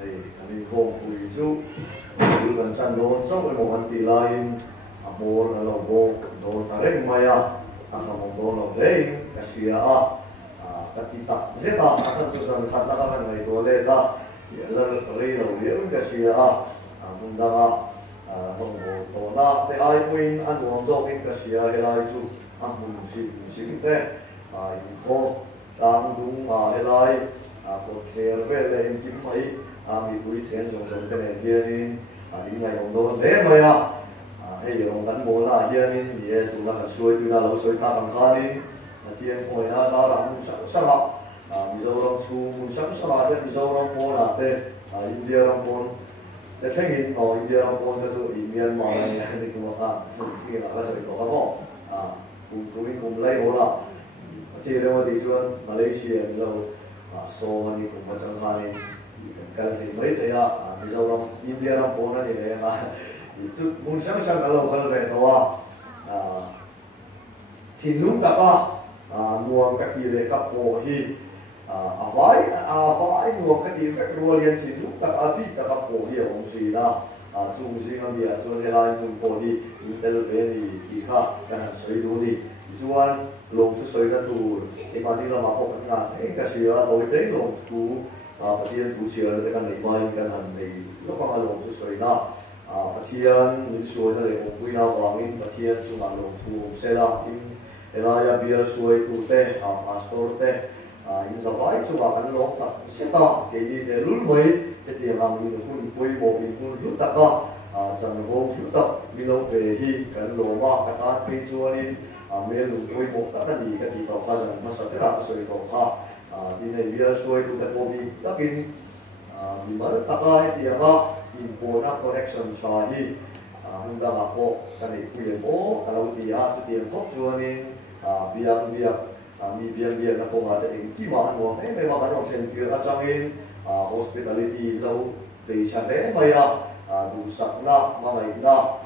thì mình gồm quỳ chú từ gần chân đồn sốc với một tỷ lain một là lồng bộ đồn ta rèn mày một đồn lồng đấy cái gì cái kita zeta asal susun katakan dengan itu leta ya lalu dia cái gì munda monggo na te ai kuin an wong do cái gì helai chu mùng si te ko tang dung helai ko kher ve le kim mai mi bui chen dong te ne dia ni đi ngày wong do thế mà hay dùng đánh bộ là dia ni dia tu là suy tu là suy ta bằng kha ni tiền hồi na ta làm sáng học ví dụ làm su muốn sáng sáng ví dụ làm món là thế India làm món để thấy hình India làm món là rồi Myanmar này thì cũng là cái là cái gì đó không cùng lấy hồ là thì nếu mà đi xuống Malaysia lâu so này cũng có chẳng hạn cái gì mấy thế ví dụ làm India làm món là thì này chút muốn sáng sáng là lâu hơn về đó thì lúc đó nuông cái gì để các bộ hi vai nuông cái gì các bộ liền thì lúc các đi các bộ hi ông sĩ là chung sĩ ngang đi cho nên là chung bộ hi intel về thì khác cái sợi đồ đi chuan lồng cái sợi đó tu thì còn đi là mà có cái gì đó tôi thấy lồng tu phát hiện tu sửa cái này mai cái này lúc mà lồng cái sợi đó phát hiện những số này ông quy nào vào những phát hiện chúng mà lồng tu sẽ là elaya biar suai tu te pastor te in zawai chuwa kan lok tak seta ke di te lul mai te ti ram ni kun pui bo in kun lu ta ka chan ho lu ta mi lo ve hi kan lo ma ka ta pe chuanin me lu pui bo ta ka di ka ti to ka jan ma sa te ra soi to ka di ne biar suai tu te bo bi takin mi ma ta ka ti ma in bo na connection sa hi hunda ma ko kan ni pui bo ka lo ti ti ko chuanin biang mi biang na ko nga te ki ma no me ma ka no sen ki a changin hospitality lo te cha de mai du sak na ma mai na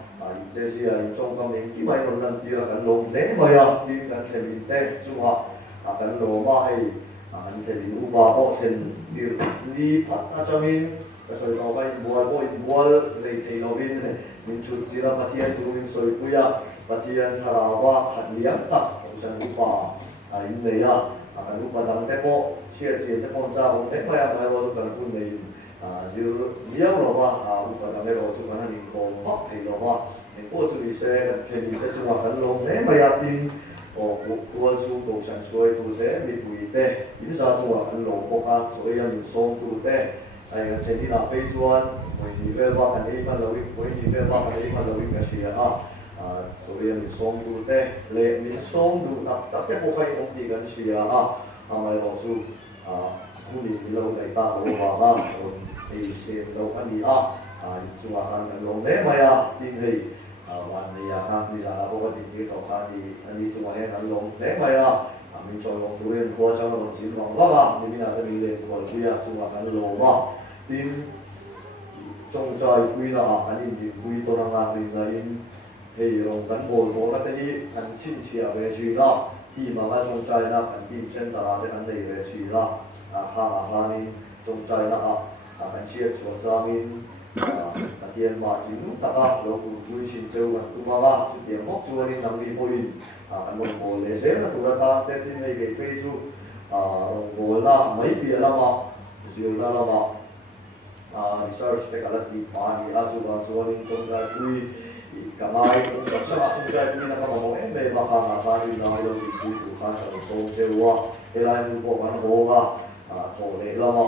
te sia in chong kam ki mai no nan ti ra kan lo ne mai din kan sen te chuwa kan lo ma ai an te lu ba ho sen ni phat a changin ka soi ko bai bual le te lo bin min chu chi ra pathian tu min soi puya pathian tharawa khat liam tak sang lupa ini ya akan lupa dalam tempo share tempo jauh tempo yang baru kan pun ini zero dia lupa lupa dalam tempo cuma ni kompak ni lupa tempo sudah saya kan kita semua kan long ne bayatin kual su to sang suai tu saya mi puite ini saya semua kan long poka suai yang song tu teh ai kan jadi apa isuan ini lepas kan ini malu ini lepas kan ini malu kasih rồi mình xong đủ thế lệ mình xong đủ tập cái bộ phim ông đi gần xí mà老师cũng đi lâu này ta lâu vào rồi thì xem lâu anh đi chúng ta cần lâu đấy mà tin thìวันนี้ที่เราบอกว่าที่เราการที่อันนี้ช่วงนี้กันลงเล็กไปmình cho lồng tu luyện qua cho nó chín vòng lắm thì mình là cái mình luyện qua quy chúng ta cần lồng tin trong trời quy là anh đi quy tôi đang làm thì là thì lòng cán bộ của các cái anh xin chia về gì đó khi mà các trong trai nó anh tìm xem là cái anh này về gì đó ha ni trong trai nó anh chia sẻ cho mình tiền mà chỉ lúc ta có lâu vui xin chơi mà tu mà tiền mốc chua đi nằm đi bồi anh lòng bộ lệ thế là tụi ta tết thì mấy cái cây chu bộ là mấy bia là mà nhiều là mà research cái là đi phá đi áp dụng vào chua đi trong trai vui kamay kung sa mga sungay kung nakamamoy may makakakain na yung iputukan sa usong sewa kailangan po kan boga tole lama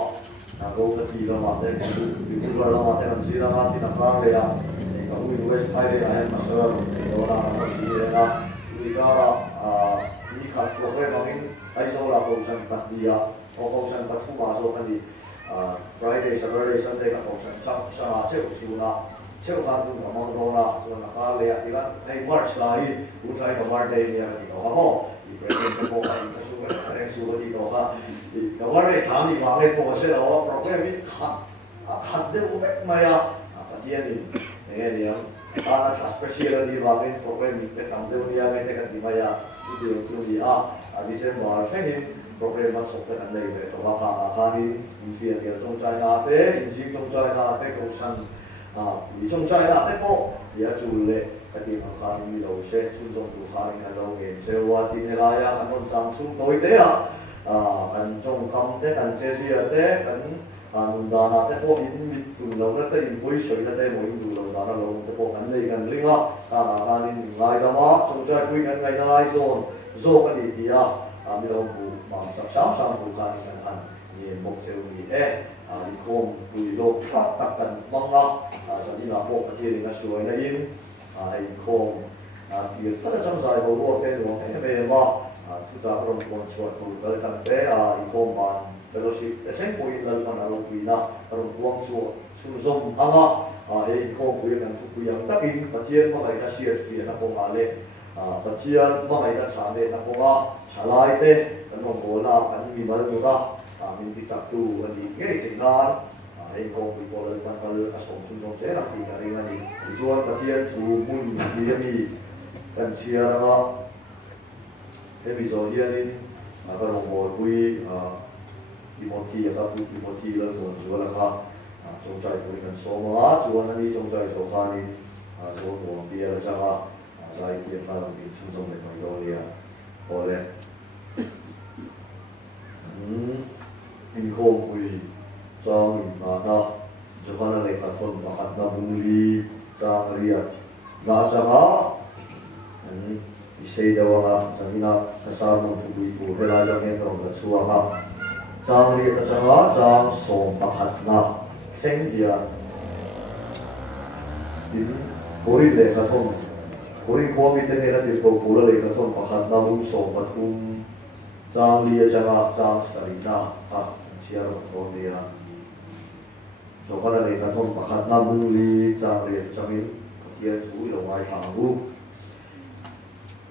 go pati lama then itu lama then sila nga tinakare kung US ay ay masarap wala na pagdira ikara ikat ko kay mangin ay wala ko sa patiya o ko sa pagpumasok kan di Friday Saturday Sunday ka ko sa sila Siapa tu kamu dona, tu nak kau lihat dia naik march lagi, bukan naik march dia ni kau kamu, presiden tu kau ini suka, ada yang suka di kau kan, kau ada kami makan tu macam awak program ini kat dia ubek maya, apa dia ni, anak spesial di makan program ini, kamu dia ni kan di maya, itu dia, habis itu march ni, problem mà sốc cái anh này về trong bác hạ khá đi phiền thì trong trái na thế in chim trong trái na thế cầu săn vì trong trái na thế có thì chủ lệ cái tiền khá đi đầu xe xuống trong tủ khá đi đầu nghề xe qua thì này là anh còn sang xuống tối thế anh trong cam thế anh chơi gì thế anh nung đá na thế có in mít tủ lâu thế in bôi sợi thế mỗi in tủ lâu đá lâu thế có anh này anh linh á khá đi ngay đó mà trong trái quý anh ngay đó rồi cái gì thì mi đâu bu bằng sắc sảo sang bu cái này kan ni bốc seo ni đi khom bùi lô phát tắc cần băng á cho đi làm bộ cái gì nó sửa nó in hay khom thì tất cả trong giải bộ luôn cái đó cái về mà chúng ta còn còn sửa tụ cái thằng bé khom mà fellowship cái sen bùi lần mà nó bùi na còn quăng sửa sửa zoom hay khom bùi kan bùi yang tắc in cái thiên mà cái sửa thì nó cũng mà lên cái thiên mà cái sản lên nó cũng trả lại thế cái nó cố là cái gì mà được mình đi chặt tu cái gì cái tình cảm hay có bị bỏ lỡ quan cái sống trong thế là thì cái này thì cho cái thiên chủ muốn gì thì cần chia đó thế bây giờ đi cái nó ngồi quy Timothy cái tu Timothy là một chỗ là trong trái của cái số mà chỗ này đi trong trái chỗ khác đi chỗ của bia là chắc là trái kia là mình trong này nói đâu đi có lẽ in khom bùi sang in na cho con là lấy cả tuần và hạt na bùi sang riết na chăng xây đâu sang na sang một bùi bùi về lại cho nghe trong cái xua sang riết chăng sang sôm và hạt na khen dia in bùi lấy cả tuần bùi khom bị thế này là đi bùi lấy cả tuần và hạt na bùi sôm và sang lia chăng sang sarina chia một con đi cho con là lấy cái thôn bạc hạt nam bu li trang liền trong những kia chú là ngoài hàng bu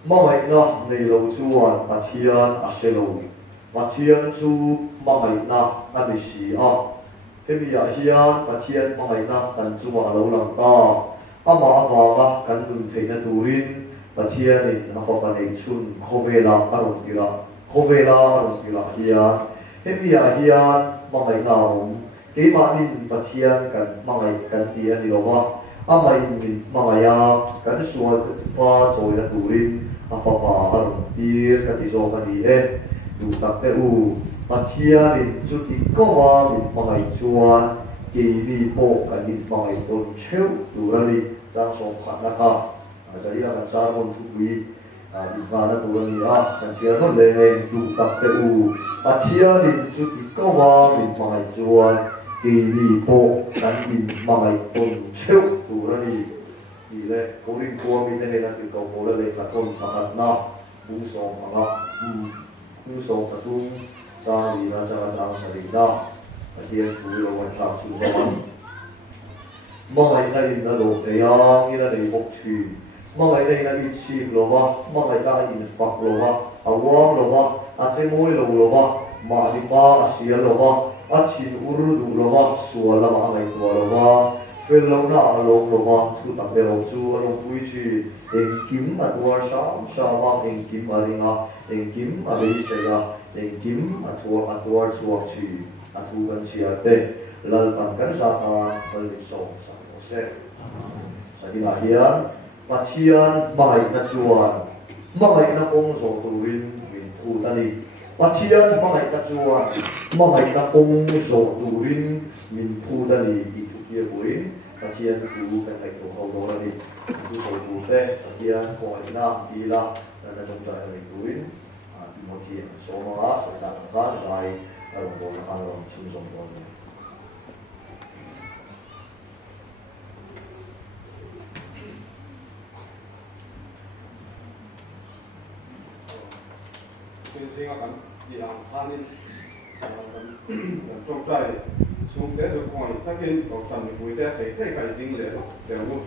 mà vậy na này lâu chuan bát thiên selo bát thiên chú mà vậy na anh đi xí thế bây giờ hiền bát thiên mà vậy na anh chú mà lâu lắm ta ama cái đun thấy nó turin bát thiên này nó có cái này chun khovela cái đồng kia khovela cái đồng kia hiền thế bây giờ hiền mà vậy nào cái bạn đi bát thiên cái mà vậy cái tiền đi đâu mà mình mà vậy cái số qua rồi là turin apa apa dia kati zo kati du tak pe pathia rin chu ti ko wa min mangai chuan ki bi po kati mangai ton cheu du ra ni chang so khat na kha jadi akan sa mon thu wi di va na tu ni kan sia non le du tak pe pathia rin chu ti ko wa min mangai chuan ki bi po kati mangai ton cheu du ra ni thì lệ cố định cua mình thế này là từ cầu cố là lệ là thôn mà hạt na bung sông mà bung sông là tung ra thì là ra sẽ đi ra và tiền chủ yếu là làm chủ đó mà ngày nay là đồ để như là để bốc trì mà ngày nay là đi chìm rồi mà ngày nay đi phật rồi quang rồi trên môi rồi mà đi ba xía rồi chín uru rồi xua là mà ngày tua rồi về lâu na lâu rồi thu tập về lâu chú lâu vui chi em kiếm mà thua sao mà em kiếm mà đi em kiếm mà bị sai em kiếm mà thua chuộc chi thu gần chi thế lần bằng cái sao ta phần sổ sao sẽ thì là hiền và hiền bài na chuan bài na công số tu vin thu ta đi và hiền bài na chuan bài na công số tu vin thu ta đi kia buổi và thiên chủ cái thành tổ hậu đó là đi chủ hậu chủ thế và thiên gọi na đi là trong trời là buổi một thiên số mà số đạt khá dài ở đồng bộ là hai lòng chung dòng đó xin xin các bạn đi làm ăn đi trong trời xuống thế rồi còn tất nhiên có phần vui thế thấy cái tiếng lệ đều luôn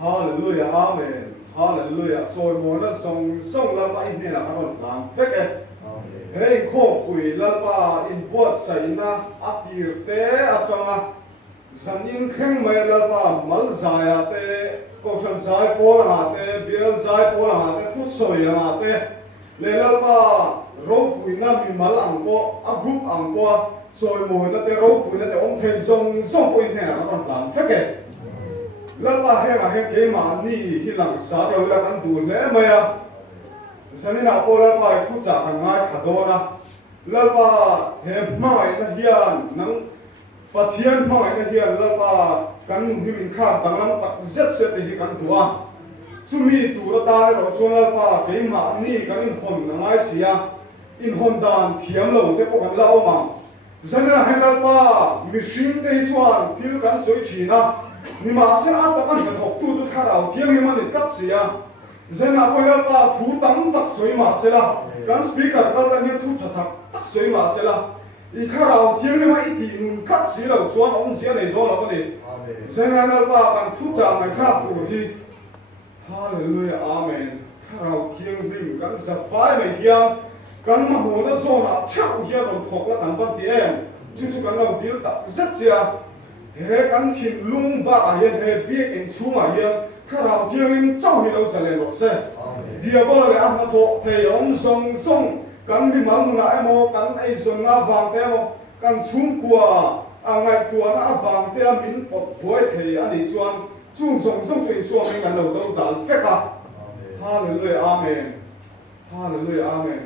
Hallelujah amen Hallelujah rồi mỗi nó song là vậy này là các bạn làm phép ấy hey khổ quỷ là ba in bột xảy na ắt tiệt tế ắt trong dân in khen mày là ba mal dài à te câu chuyện dài po là te biel dài po là te thu soi là te le là ba rau bùi na mi mal ang po a group ang po soi mồi na te rau bùi na te ông thầy song song bùi thế nào con làm phép cái là ba hay mà hay cái mà ni hi lang sa đều là ăn đủ lẽ mày à dân in nào po là ba thu trả hàng ngày khá đó na là ba hay mai na hiền nắng Pathian mai na hian lapa kan nu himin kha tanglam tak zet se te hi kan tua chumi tu ra ta ro chuan lapa ke ma ni kan in hon na ngai sia in hon dan thiam lo te ko kan la oma zanna han lapa mihring te hi chuan thil kan soi thina ni ma se a ta kan thok tu chu tharau thiam hi man ni kat sia zanna ko lapa thu tam tak soi ma se la kan speaker kal ta ni thu thak tak soi ma se la i kharau thiam ni ma i ti nun kat si lo chuan ong sia nei do lo ni zanna lapa kan thu cha mai kha tu hi hallelujah amen kharau thiam rim kan sa pai mai hiam kan ma ho na zo na chau hian on thok la tan ban ti em chu chu kan lo dil ta zat sia he kan thin lung ba a hian he bi en chunga hian kharau thiam rim chau hi lo sa le lo se dia bo le am na tho he ong song song kan mi ma mu na emo kan ai zong na wang te mo kan chung kwa a ngai tua na wang te min pot phoi thei ani chuan chung song song chui suang mai kan lo do dal feka hallelujah amen hallelujah amen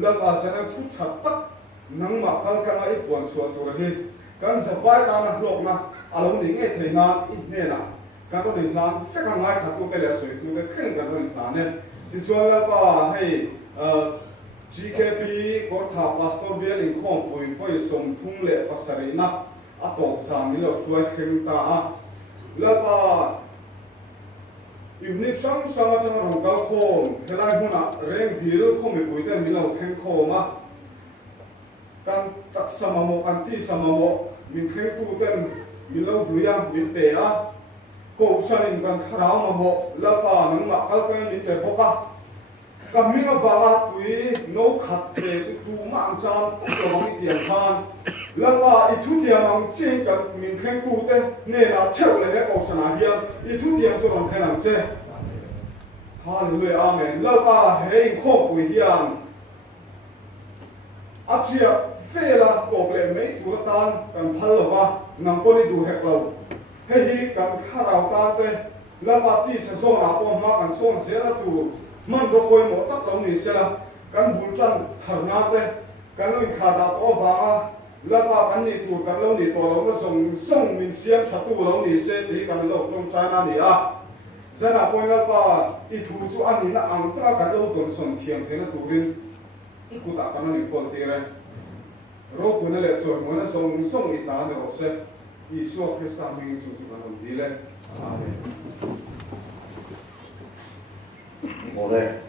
laka sana thu chat tak nang ma kal ka ai pon suan tu hi kan sa pai ta na lok na along ding e thei na i ne na kan ro ding na feka ngai kha tu ke le soi tu ke khen kan ro na ne ti chuan la pa hei GKP ko tha pastor bial in khom poi som thung le pasari na a tong sa mi lo suai khem ta a la pa unit sang sang a chang rong kal khom helai huna reng hil khom mi pui ten mi lo khem khom a kan tak samamo kan ti samamo min khem tu ten mi lo duya min te a ko sanin kan kharau ma ho la pa nang ma kal pen min te boka kami nga bawa tui no khat te su tu mang chan to bang tiang khan la pa I thu tiang ang che ka min khen tu te ne na cheu le ko sana hian I thu tiang so ron khen ang che hallelujah amen la pa he kho pui hian achia fela ko le me tu tan kan phal lo wa nang ko ni du hek lo he hi kan kharau ta te la pa ti sa so na po ma kan son se la tu man ro koi mo tak lo ni se la kan bul chan thar na te kan lo kha da o wa la pa kan ni tu kan lo ni to lo na song song min siam tha tu lo ni se ti kan lo trong cha na ni a zana poi la pa I thu chu an ni na ang tra kan lo ton son thiam the na tu rin I ku ta kan ni pon ti re ro ku na le choi mo na song song I ta ne ro se Isu Krista mi chu chu kan lo di le amen Oleh,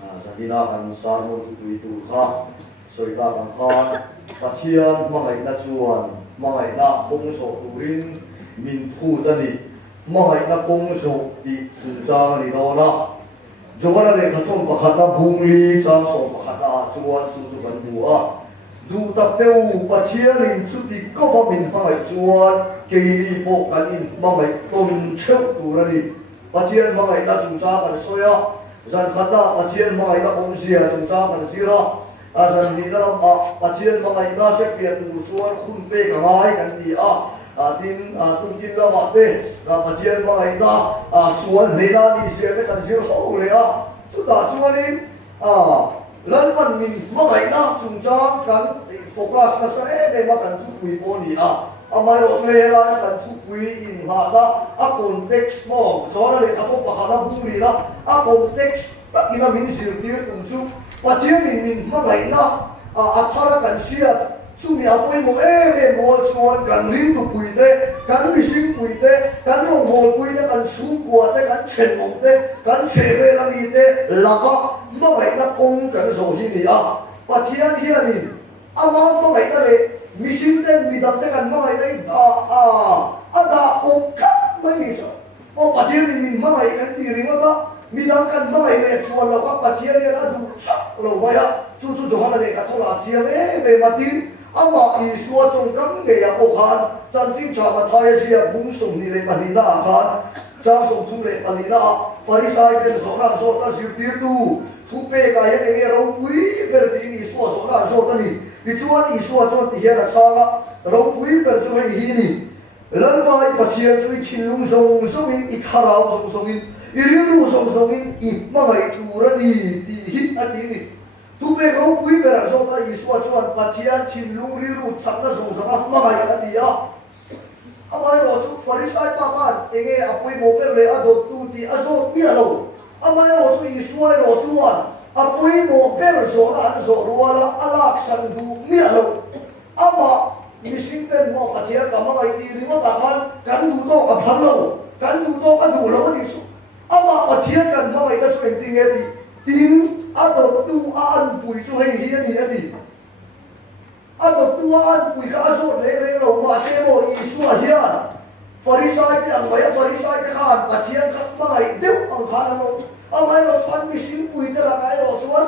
jadi nak kan sarmo itu kah, soita kan kah, pasien mengai nak cuan, mengai nak bongso turin, min pu tadi, mengai nak bongso di sunjang di dona, jangan ada kacau pakata bungli, sang pakata cuan susu kan dua, du tak tahu pasien ini cuti kau min mengai cuan, kiri pokan ini mengai ton cek turani. Pasien mengai na sungsa kan soya, zan kata pasien mengai na omsia sungsa kan sira, zan di dalam pasien mengai na sekian usuan kunpe kamai kan dia, tin tungkin lama te, pasien mengai na suan lena di sini kan sira kau lea, sudah suan ini, lalu min mengai na sungsa kan fokus na saya makan tu kuiponi amai ro fera kan thu pui in ha da a context mo zona le apo pakana buli la a context ta ina min sir tir tum chu pathian min ma ngai na a thara kan sia chu mi apoi mo mo chuan kan rim tu pui te kan mi sing pui te kan ro hol pui te kan su kwa te kan chen mo te kan cheve la ni te la ka ma ngai na kong kan zo hi ni a pathian hi ani ama ma ngai na le Mission ten midam te kan mga inay ada o kat maniso o patir min mga inay tiring ada midam kan mga inay suwan lawa patir yan adu chak lo maya susu johan na deka tola siya may matin ama Isua trong cấm nghề bộ khan chân chính cha mà thay gì bung sùng ni lệ mà ni na khan cha sùng sùng lệ mà ni na Pharisai bên số na số ta siêu tiêu tu thu pe cái hiện nghe rau quý bên thì Isua số na số ta ni vì chuan Isua chuan thì hiện là sao á rau quý bên chỗ hay hi ni lần mai bắt hiện chỗ chín lung sông sông in ít hà rau sông sông in iriu sông sông in ít mà ngày tu ra đi thì hít ăn đi ni thu pe rau quý bên là số ta Isua chuan bắt hiện chín lung riu chắc là sông sông mà ngày ăn đi á amai ro chu Pharisai pa ban enge apui mo per le adop tu ti azot mi alo amai ro chu Isuai ro chuan apui mo per zo na an zo ruala alak san du mi alo ama missing ten mo patia kama ai ti ri mo ta kan du to ka phan lo kan du to ka du lo ni su ama patia kan ma ai ka su eng ting e ti tin adop tu a an pui chu hei hi ni ati adop tu an pui ka azot le lo ma se mo Isua hian Pharisai te ang maya Pharisai te khan pathian khat mai deu ang khan lo amai ro an mission pui te la kai ro chuan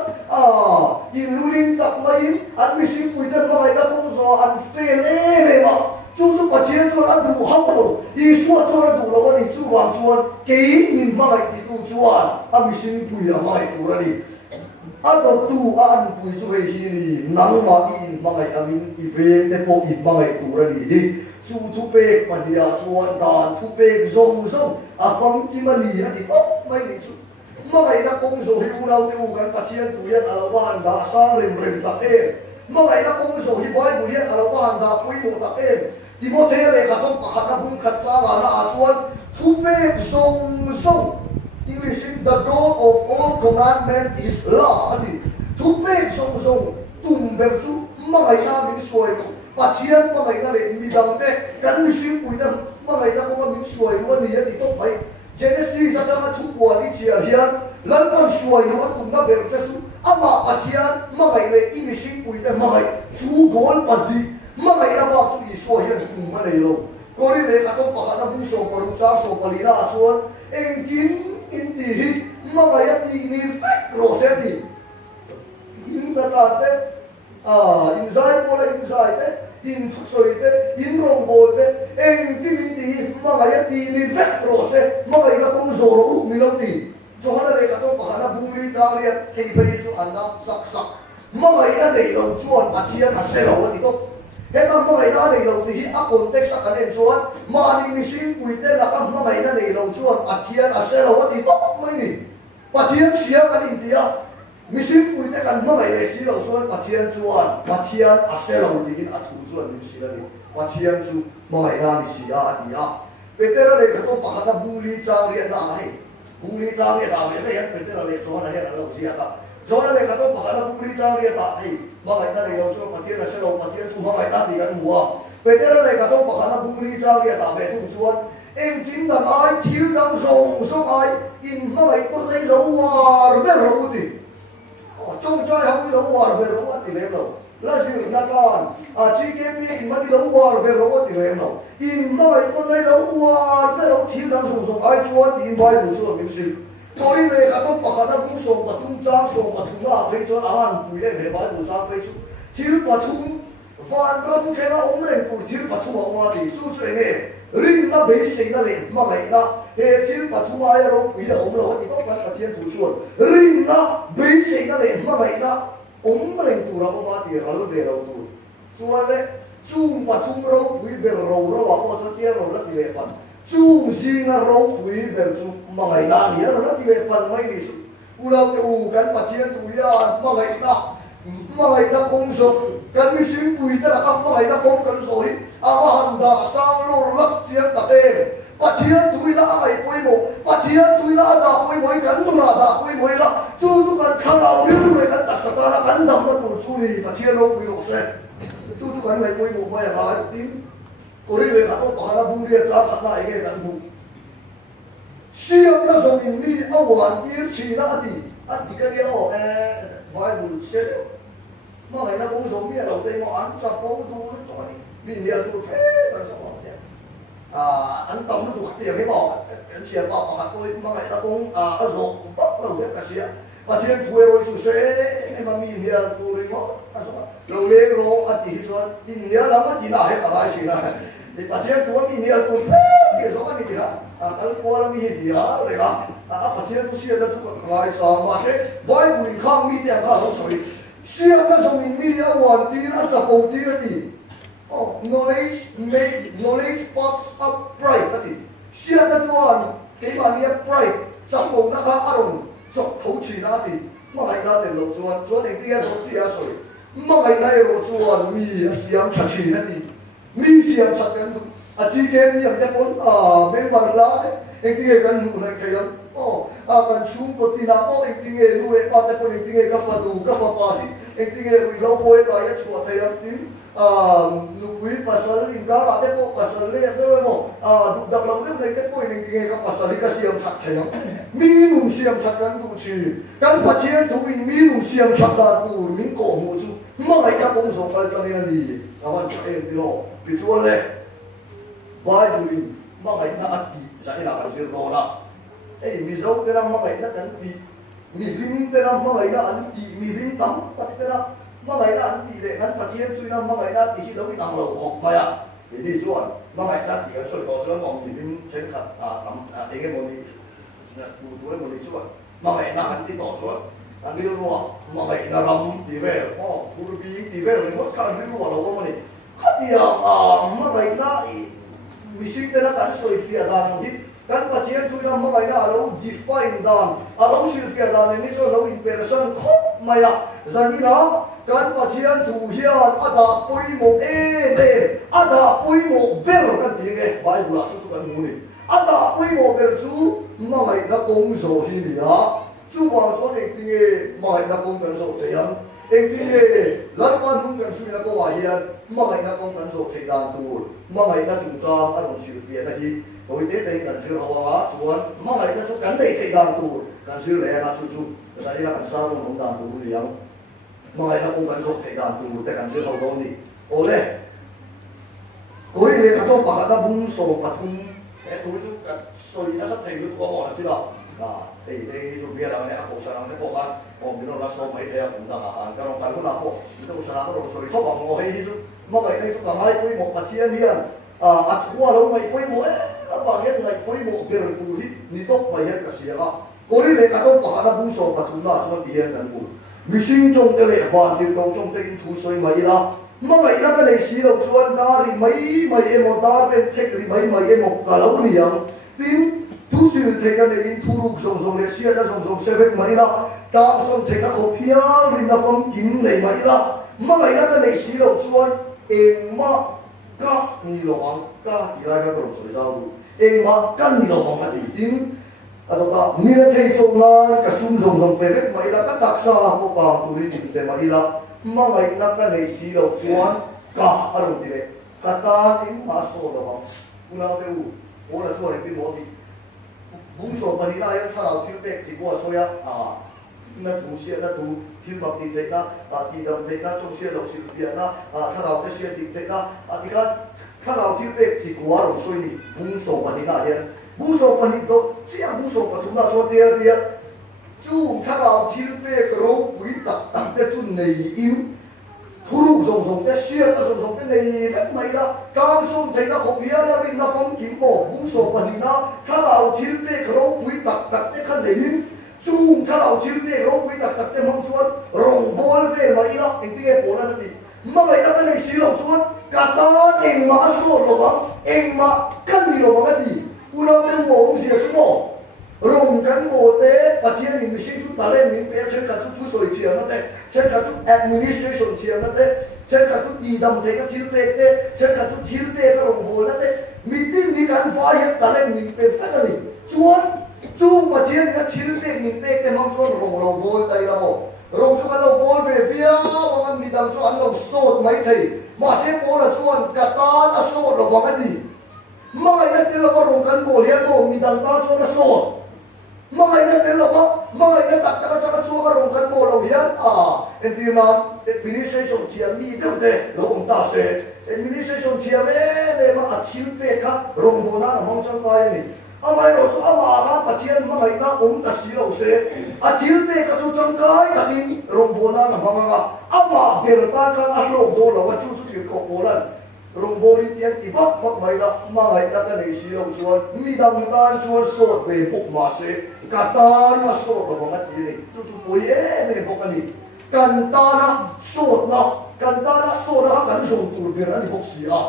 in luling tak mai an mission pui te mai ka pung zo an fail le ma chu pathian chuan an du hau lo Isua chuan du lo ni chu wang chuan ke min mai ti tu chuan an mission pui amai tu ra ni adop tu an pui chu he hi ni nang ma in mangai amin event te po in mangai tu ra ni di chu pe padia chuan dan thu pe zong zong a fam ki mani ati op mai ni chu mangai na kong zo hi ulau te u kan pathian tu yan alo wa han da sang rem tak e mangai na kong zo hi bai bu yan alo wa han da pui mo tak e Timotheo le ka thong pakhat na bung khat cha wa na a chuan thu pe zong zong English is the goal of all commandment is love ati thu pe zong zong tum ber chu mangai na min suai tu pathian mangai na le mi dang te kan mi sim pui ta mangai na ko min suai wa ni ati to bai Genesis atama thu kwa ni chia hian lan pan suai no tum na ber te su ama pathian mangai le i mi sim pui ta mangai chu gol pati mangai na ba chu i suai hian tum ma nei lo kori le ka to pakhat na bu so ko ru cha so palina chuan engkin in ti hi mangai ati ni fek roseti in ta te in zai po la in zai te in soi te in rong bo te eng ti min ti mangai ti ni vek rose mangai na kong zoro mi lo ti johana le ka to pakana bungli chang ria kei bai su anna sak sak mangai na nei lo chuan pathian a se lo ni to heta mangai na nei lo si a context a kan en chuan mani mi sin pui te la ka mangai na nei lo chuan pathian a se lo ni to mai ni pathian sia kan in dia Mission pui te kan mangai le si lo chuan pathian chuan pathian a se lo ni in a thu chuan ni si la ni pathian chu mangai na ni si a ni a Petera le ka to pakata bungli chang ria na ni bungli chang ria ta me le Petera le chuan a he lo si a ka chuan le ka to pakata bungli chang ria ta ni mangai na le lo chuan pathian a se lo pathian chu mangai na ti kan mua Petera le ka to pakata bungli chang ria ta me thung chuan em kim dang ai thil dang song ai in mangai ko sei lo war be ro ti trong trai không lâu war về rong ati lem lo la si na kan chi ke pi in mani lâu war về rong ati lem lo in mai con nei lâu war te lo thil dang song ai chuan in bai bu chuan min sil tori le ka to pakata kum song pathum chang song pathum la pe chuan ahan pu le le bai bu chang pe chu thil pathum van ram ke na om ren pu thil pathum ong ma ti chu chu ne ring na be sei na le ma ngai na he thil pathum ai ro pu le om lo ti to pan pathian thu chuan ring na be sei na le ma ngai na om ren tu ra ma ti ral ve ro tu chuan le chung pathum ro pu be ro wa ko chu ti ro la ti le pan chung singa ro pu be chu ma ngai na ni ro la ti le pan mai ni su u lo te u kan pathian tu ya ma ngai na kong so kan mi sim pui ta ka ma ngai na kong kan so hi awa han da sang lo lak chiang ta e pathian tu ila ai pui mo pathian tu ila da pui mo kan nu na da pui mo la chu kan khang au ri ri kan ta sa ta na kan dam na tu su ni pathian lo pui ro se chu kan mai pui mo ma ya ga tin ko ri le ka to pa na bung ri ta kha na e kan bu siam na so in mi awan ir chi na ati ka dia o Bible se mà ngày nó cũng giống như đầu tiên nó ăn chặt bóng tu nó tỏi vì nhiều tu thế là sao vậy anh tổng nó thuộc tiền cái bỏ anh chia bỏ hạt tôi mà ngày nó cũng ở rổ cũng bóc đầu hết cả xía và thiên thuê rồi chủ sẽ mà mi hiện tôi đi ngó lâu lê rồi anh chỉ cho in nhớ lắm anh chỉ là hết cả hai chuyện này thì và thiên thuê mi hiện tôi cái số cái gì đó anh qua mi hiện nhớ rồi đó và thiên tôi xia nó thuộc lại sao mà sẽ bởi vì không mi tiền cả không rồi xia nó xong mi ở ngoài tí nó tập bầu tí nó gì knowledge pops up pride cái gì xia nó cho cái mà mi pride tập bầu nó khác ở chọc thấu chỉ na thì mà ngày na thì lột chuan này kia lột xia sôi mà ngày nay lột chuan mi xiêm chặt chỉ na thì mi xiêm chặt cái đó chỉ cái mi ăn cái món mấy món lá đấy anh kia cái nụ này cái cái chung có tin nào anh kia nụ ấy cái con anh kia cái phần đủ cái phần ba thì anh kia rồi lâu bôi cái chuột thấy anh tím nụ quý pasal ini kalau ada kok pasal ini ada memang duduk dalam itu mereka pun ini kan pasal ini siam cat yang minum siam cat kan tu sih kan pasien tu ini minum siam cat tu min kau musuh mereka pun soal kali ini kawan saya bilang visualnya baik ini mereka hati saya nak kasih rola misal kita mereka nanti milim kita mereka nanti milim tam pasti kita mà ngày đó anh tỷ lệ ngắn phát triển suy năm mà ngày đó thì đâu bị nặng đầu học mày thì đi xuống mà ngày đó thì cái sợi cỏ sữa mỏng thì mình sẽ khát cái món gì tuổi món gì xuống mà ngày đó anh đi tỏ xuống anh đi luôn mà ngày đó làm thì về phụ bí thì về rồi mất cả đi luôn đâu có món gì khát gì mà ngày đó mình suy cái nó cái sợi phía đàn gì kan pasien tu yang mengajar lalu define dan lalu sylvia dan ini so lalu impression khop maya zanina kan pasien tu hian ada poimo ada poimo ber kan dinge bai bula su kan muni ada poimo ber chu mai na kong so hi ni ha chu ba so ne dinge mai na kong kan so cheyan eng dinge larpan hung kan su na ko wa hian mai na kong kan so cheyan tu mai na su chang a rong sylvia na hi tôi tế đây cần sự hậu hóa chuan mà ngày nó chút cắn đây thì đàn tù cần sự lẽ là chút đấy là cần sao nó không đàn tù liền mà ngày nó không cần chút thì đàn tù để cần sự hậu hóa đi ô lê tôi lê các bạn đã bung sổ bát bung cái tôi chút cái sôi nó sắp thành được có mỏ là cái đó thì đây chúng bây giờ này học sinh nó có cái còn cái nó là số mấy thế cũng đang cái nó cái nó là có cái số nó rồi sôi thóc bằng ngồi hay chút mà ngày nay chút cả hai quý một bát thiên liền chua lâu ngày quý một apa yang ngai koi mo berkulit ni tok mayat kasiya kori le ka tok pa na bung so ka tuna so tiyan kan bu missing jong te le van ti tong jong te in thu soi mai la ma ngai na ka le si lo chuan na ri mai emo dar pe thek ri mai emo ka lo ni yang tin thu sil the ka le in thu ru song le sia na song se vek mai la ka song the ka ko pia ri na phong kim nei mai la ma ngai na ka le si lo chuan ma ka ni lo ang ka ila ka ro soi dau eng ma kan ni lo ma ti tin ka mi la thei chong na ka sum zong pe vek mai la ka tak sa ko pa tu ri ti te mai la ma ngai na ka nei si lo chuan ka aru ti le ka ta ing ma so lo ba una te u o la chuan ti mo ti bung so pa ni la ya tha lao thil pek ti bo so ya na tu sia na tu phim bạc thì thấy na thì đồng thấy na trong xe đầu xịt việt na thằng nào cái xe thì thấy na thì cái thằng nào thiếu bếp thì quá rồi xôi đi bung sổ mà đi nào vậy bung sổ mà đi đó chỉ là bung sổ mà chúng ta cho tiền đi chú thằng nào thiếu bếp rồi quý tập cái chú này im thu lục rồng cái xe cái rồng cái này rất mấy đó cam sông thấy nó không biết nó đi nó không kiếm bộ bung sổ mà đi na thằng nào thiếu bếp rồi quý tập cái khăn này im chungถ้าเราชิมเนี่ยเราไปตัดเต็มห้องชวนรองบอลเฟ่มาอีกแล้วเองที่เองโผล่นั่นดิเมื่อไหร่เราในสีเราชวนกาตาเองมาสู้ระวังเองมากันมีระวังกันดิอุณหภูมิโหมเสียสมองรวมกันโมเตปัจจัยนี้ไม่ใช่ทุกตาเล่นมีเป็นเช่นกับทุกส่วนเทียมนั่นเองเช่นกับทุก administration เทียมนั่นเองเช่นกับทุกดีดำเทกับทิลเฟกเต้เช่นกับทุกทิลเฟกกับรองบอลนั่นเองมีที่มีการฟ้าเห็นตาเล่นมีเป็นแค่กันดิชวนchú mà chiến cái chiến binh mình bê cái mong xuân rồng lầu bôi tay là một rồng xuân lầu bôi về phía mà mình đâm xuân lầu sốt mấy thầy mà xếp bố là xuân cả ta đã sốt là có cái gì mà ngày nay tên là có rồng cán cổ liên bộ mình đâm ta xuân là sốt mà ngày nay tên là có mà ngày nay đặt cho cái xuân cái rồng cán cổ lầu hiến em tìm là administration chiến đi đâu thế lầu ông ta sẽ administration thiam ma athil pe kha rongbona mong chang kai ni amai ro chu ama kha pathian ma ngai na ta si lo se athil pe ka chu chang kai takin rongbona na manga ama ber ta kha a lo do lo wa chu ki ko bolan rongbori tian ti bak bak mai la ma ngai ta ka nei si lo chuan mi dang tan chuan so ve pok ma se ka tan ma so ko ma ti ni chu pui me pok ani kan ta na so na kan song tur ber ani bok si a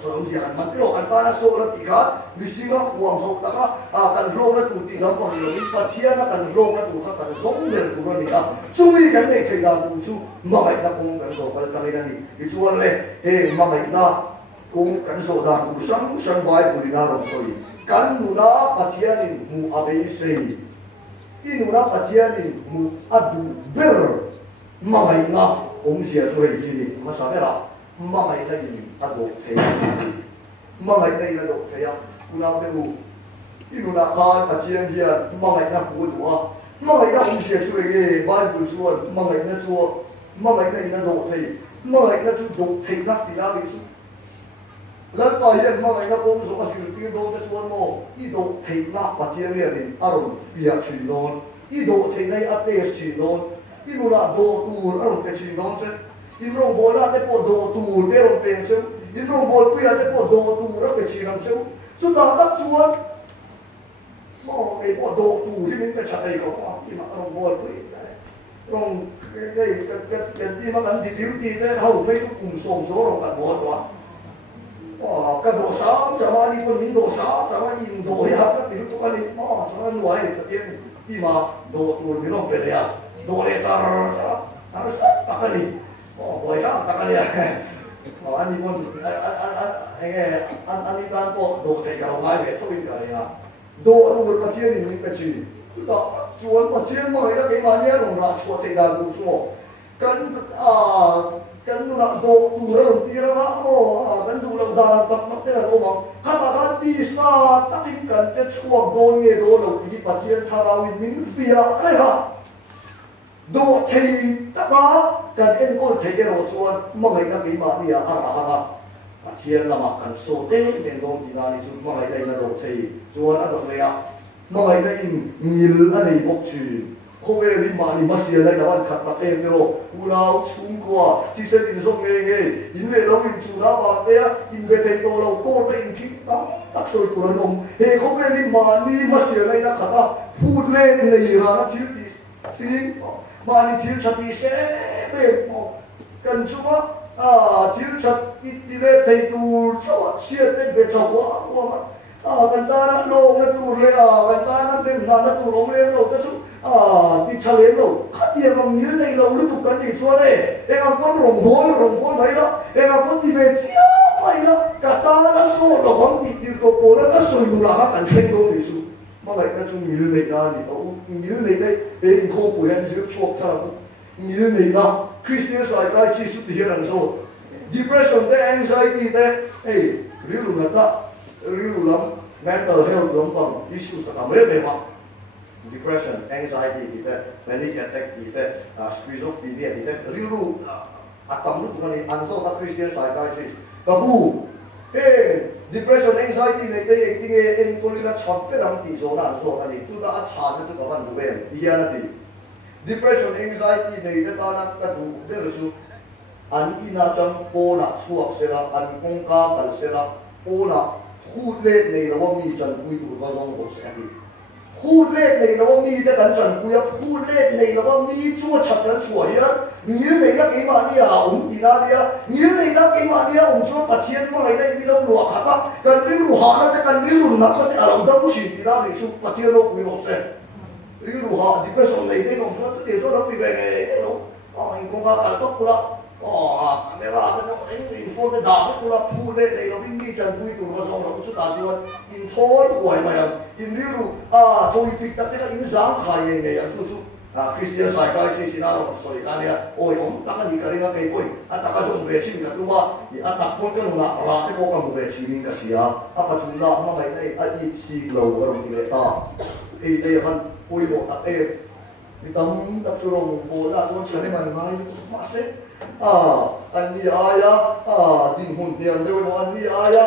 so om ji han man lo kan ta na so na ti kha mi si nga huang ho ta ka kan lo na tu ti na ko lo mi pa thia na kan lo na tu kha kan song ber tu ni a chumi kan nei thei da tu chu ma mai na kong kan so kan ni ni i chuan le he ma mai na kong kan so da tu sang bai pu na ro so i kan nu na pa thia ni mu a be sei inu na pa thia ni mu adu ber ma mai na om sia so hei chi ni ma sa ra ma mai na ni a do thei ma mai na do thei a una be u inu na kha pa thia hia ma mai na pu du a ma mai na om sia so ge bai bu chuan ma mai na do thei ma mai na chu do thei na ti na ni chu lan pa hian ma mai na kom so ka sil ti do ta chuan mo I do thei na pa thia le ni a ro fia chi lon I do thei nei a te chi lon inu na do tur arong pe chi dong se inrong bola te po do tur te rong peng se inrong bol puya te po do tur pe chi ram se chu da tak chuan mo e po do tur ni min pe cha ei ko ma rong bol pui rong cái gì mà cần đi ti te hau mấy chu kum som so rong ka bo wa ka do sa cha ma ni pon do sa cha ma in do ya ka ti ko ka ni ma cha ni wai ka ti ti ma do tur ni rong pe ya dole tar harus takali boleh tak takali ya ani pun ani tan po do se kalau ngai be thôi kali ya do lu patien ni kecil tak cuan patien mah ya ke mana rong ra chua te dan tu semua kan nak do tu rong tira na mo kan du lau dalam tak nak te ro mang kata kan ti sa takin kan te chua do nge do lo ti patien tharawin min via ai ha do thei ta ka kan en ko thei ro chuan ma ngai na ke ma ni a ra pathian lama kan so te nen dong ti na ni chu ma ngai na do thei chuan a do le a ma ngai na in ngil a nei bok chi ko ve ri ma ni ma sia lai lawan khat ta te ro u lao chung kwa ti se din song nge in le lo in chu na ba te a in ve te to lo ko te in ki ta tak soi tu ron om he ko ve ri ma ni ma sia lai na khata pu le nei ra na ti sin mani thil chati se be mo kan chuma thil chat ti le thei tu chawa sia te be chawa ma kan ta na lo na tu le kan ta na te na tu rom le lo ta chu ti chale lo khati ram nil nei lo lu tu kan ni chwa le e ka kon rom bol mai la e ka kon ti be chia mai la ka ta na so lo hom ti ko po na ka so lu la ka kan theng do ni su ma ngai na chu ngil nei na ni to ngil nei nei e in ko pu hen ju chok tha ngil nei na Christian sai kai chi su ti hian so depression te anxiety te ei rilu na ta rilu lam mental health lam pang issues ta me me ma depression anxiety ti te panic attack ti te schizophrenia ti te rilu atam lu ni an so ta Christian sai kai chi ka bu depression anxiety này cái tiếng em cô đi ra chọn cái làm gì số nào số này chúng ta chán nó chúng ta vẫn đủ em đi ra đi depression anxiety này cái ta nó cái đủ cái là số anh ina trong po na suak sẽ là anh công ca cần sẽ là po na hút lên này là bọn mi trần quy tụ vào trong một sẽ đi hút lên này là bọn mi cái cần trần quy hút lên này là bọn mi chua chặt cái chuỗi á như này là cái mà đi ông đi ra đi như này là cái mà đi ông cho bắt thiên mà lại đây đi đâu lúa khát á cần đi lúa nóจะcần đi lúa nó có thể làm đâu chỉ đi ra để chụp bắt thiên nó quý một xe đi lúa thì phải xong này đây ông cho cái cho nó bị về này nó anh cũng có cả tốt lắm camera nó anh phone nó đào nó là thu lên đây nó bị chân quý tụ nó xong nó chút ta chưa in phone quay mà in đi lúa thôi bị tất cả in sáng khai này anh chút Christian sai kai chi sinaro soi kania oi om takani karinga kai poi ataka jong ve chin ka tuma I atak mon kan na ra te ko ka mu ve chin ka sia apa chunda ma mai nei a I si lo ro ki le ta e te han poi mo ta e mi tam tak surong po la tuan chane man mai ma se an ni aya din hun tiang de mo an ni aya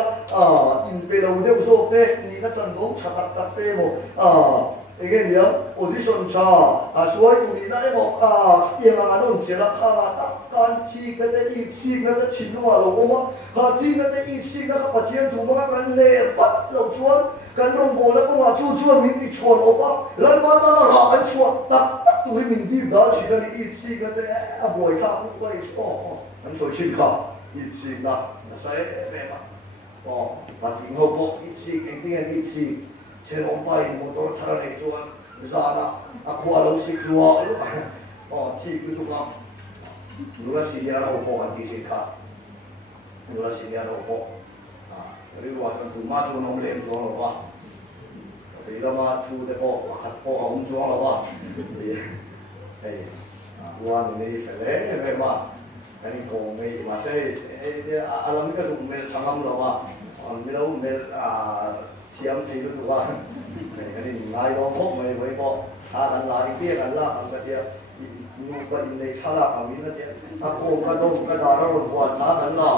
in pe lo de so te ni na chan go chatak tak te mo again ya position cha suai tu ni na mo ye ma anon che la kha ta kan thi ka de I thi ka de chin no lo mo ha thi ka de I thi ka pa chian tu ma kan le pat lo chuan kan rong bo la ko ma chu chu min ni chon opa lan ma ta na ra an chuat tak tu hi min di da chi ka ni I thi ka de a boy kha ku ko is an so chin kha I thi na sai me ma ma ti ho bo I thi eng ting I thi chen ông bay motor thara nei chuan zana a khua lo sik lua thi ku tu kam lula sinia ro po an ti se kha lula sinia ro po ri wa san tu ma chu nom lem zo lo ba ri la ma chu de po khat po ong zo lo ba ei wa ni le le ma kan ko me ma se alam ka su me changam lo ba on me lo me tiêm thì lúc đó cái này ngay đó mốt mày với bộ gần lại kia gần la gần cái kia nhưng cái này khá là cảm nghĩ cái cái đông cái đó nó còn gần la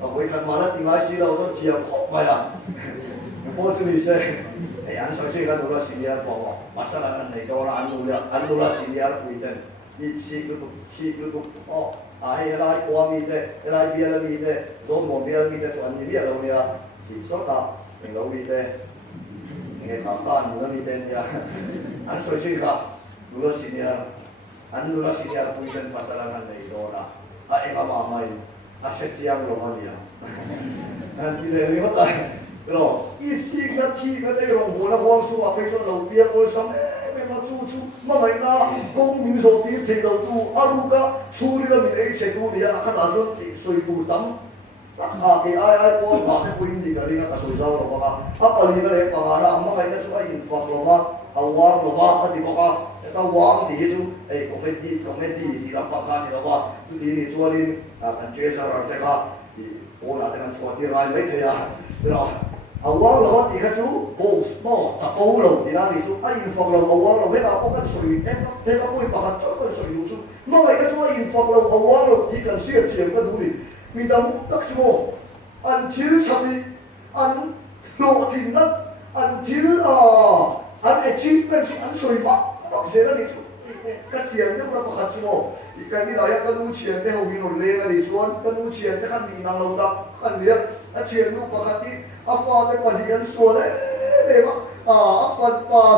với cái mà nó tiếng nói xí đâu nó tiêm khóc mày bố chú ý xem anh nói chuyện cái đó là xí nhà bảo mà sao là này đó là anh nuôi là xí nhà quy định ít xí cái tục hay là qua mi thế là bia là mi thế rồi một bia mi thế còn gì bia đâu nha chỉ số ta mình lâu đi thế nghe cảm ơn nữa đi tên nha anh nói chuyện cả lu là xin nha anh lu là xin nha quy định masalah này đó là em mà mày sẽ chiang rồi mà nha anh đi lên đi mất rồi ít xí cái thi cái đây rồi bộ là quang su à bây giờ đầu tiên tôi sống em mà chú mà mày na công mình rồi thì thì đầu tu aluka chú đi là mình ấy sẽ tu đi à cái đó rồi thì suy tu tâm cái ai có mà cái quy định cái này cái soi dao rồi mà apa ni cái cái là mà cái số ai info rồi mà awang rồi mà cái gì mà cái awang thì chú ấy comedy thì làm bao cái này rồi chú đi đi chú đi anh chơi sao rồi cái thì bố là cái số tiền ai mấy thế à rồi awang rồi thì cái chú bố small sắp bố rồi thì là thì chú ai info rồi awang rồi mấy cái có cái soi em thế cái quy bảo cho cái soi chú mà cái số ai info rồi awang rồi thì cần xuyên tiền cái đúng đi mình đóng các số anh thiếu chậm đi anh lộ trình đất anh thiếu anh achievement anh soi vắt bác sĩ nó đi cái tiền nó là một hạt số thì cái này là cái nhu tiền để hậu viên lên là đi xuống cái nhu tiền để khăn bị năng lâu tập khăn liệt cái tiền nó có hạt đi áp phá cái quản lý anh xuống đấy để mà áp phá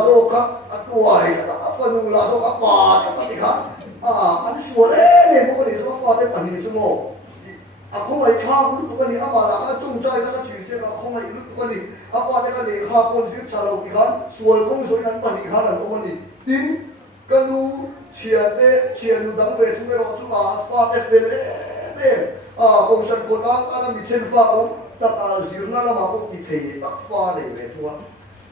rồi các tuổi áp phá nụ là rồi áp phá cái gì khác anh xuống đấy để mà cái gì áp phá cái quản lý xuống không phải khao lúc cái này mà là cái trung trai cái chuyện sẽ là không phải lúc cái này qua cái này khao con việc trả lời cái xuôi không xuôi anh bản khao là không phải tin cái nu chuyện đăng về chúng ta nói chúng ta qua cái về công sản của ta là bị trên pha không ta dường như là mà cũng bị thấy tắc pha để về thôi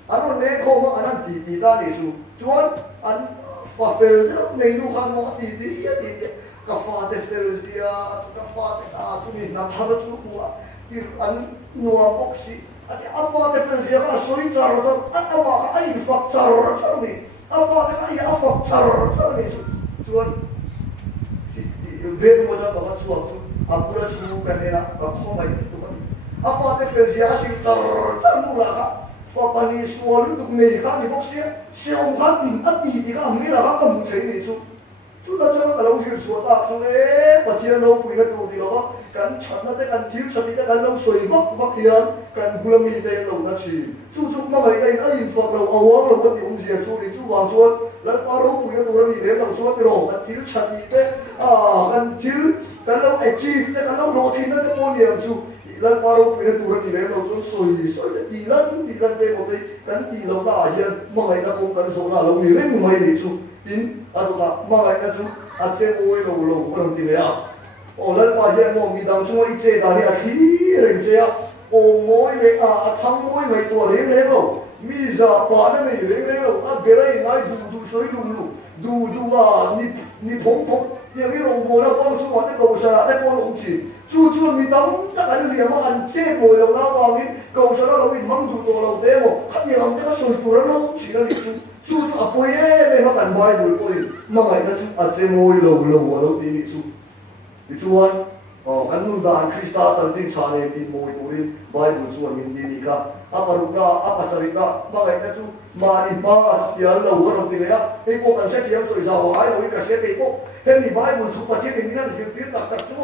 anh nói nếu không mà anh thì ta để chuan anh pha về đó này lúc anh nói thì cái pha thế thì cái pha thế chúng mình làm sao chúng mua thì anh mua bốc xí anh apa thế thì cái soi char đó anh mà cái phật char đó này apa thế cái phật char đó này chuan về mua đó bảo chuan aku là chú cái này là không phải tụi mình apa thế thì cái char char mua là và pani sualu tụi mình cái gì bốc xí xe ông khác mình ăn gì thì cái mình là cái cầm thấy này chú ta cho cái lâu chuyện số ta số ấy và chia lâu quý cái chỗ gì đó cần chọn nó cái cần thiếu chọn cái cần lâu sôi bốc bốc tiền cần gula mì tây lâu ta chỉ chú mà mấy cái nó in phật lâu áo lâu cái gì ông gì chú đi chú vào xuống lấy bao lâu quý cái gula mì đấy lâu xuống thì rồi cần thiếu chọn cái cần thiếu cần lâu achieve cái cần lâu nổi thì nó cái môn điểm chú lấy bao lâu quý cái gula mì đấy lâu xuống sôi thì lần đây một cái cần thì lâu là hiện mà mấy nó không cần số là lâu mì đấy mấy đi chú tin aduga mga ito at sa uwi lo walang tiya o lan pa diyan mo midang sumo itse dali at hiring siya o moy le athang moy may to ring levo miza pa na may ring levo at beray ngay du soy lumlu du ni pong yang irong mo na pang sumo at ikaw sa at pang lungsi chu midang takan niya mo an che mo lang na pangin ikaw sa na lawin mang du to law demo at niyang ka soy tura lungsi na nito chú à bôi em mà cần bài bôi bôi mà ngày nó chú à chơi môi lâu lâu lâu tí đi chú anh kan nun dan Krista something chane di moi turin Bible chu min di ka aparuka apasarika magai ka chu mani pas ya lo ro ti ya ei ko kan se kiam soi za wa ai ka se ei ko hem ni Bible chu pa ti ni nan se ti tak tak chu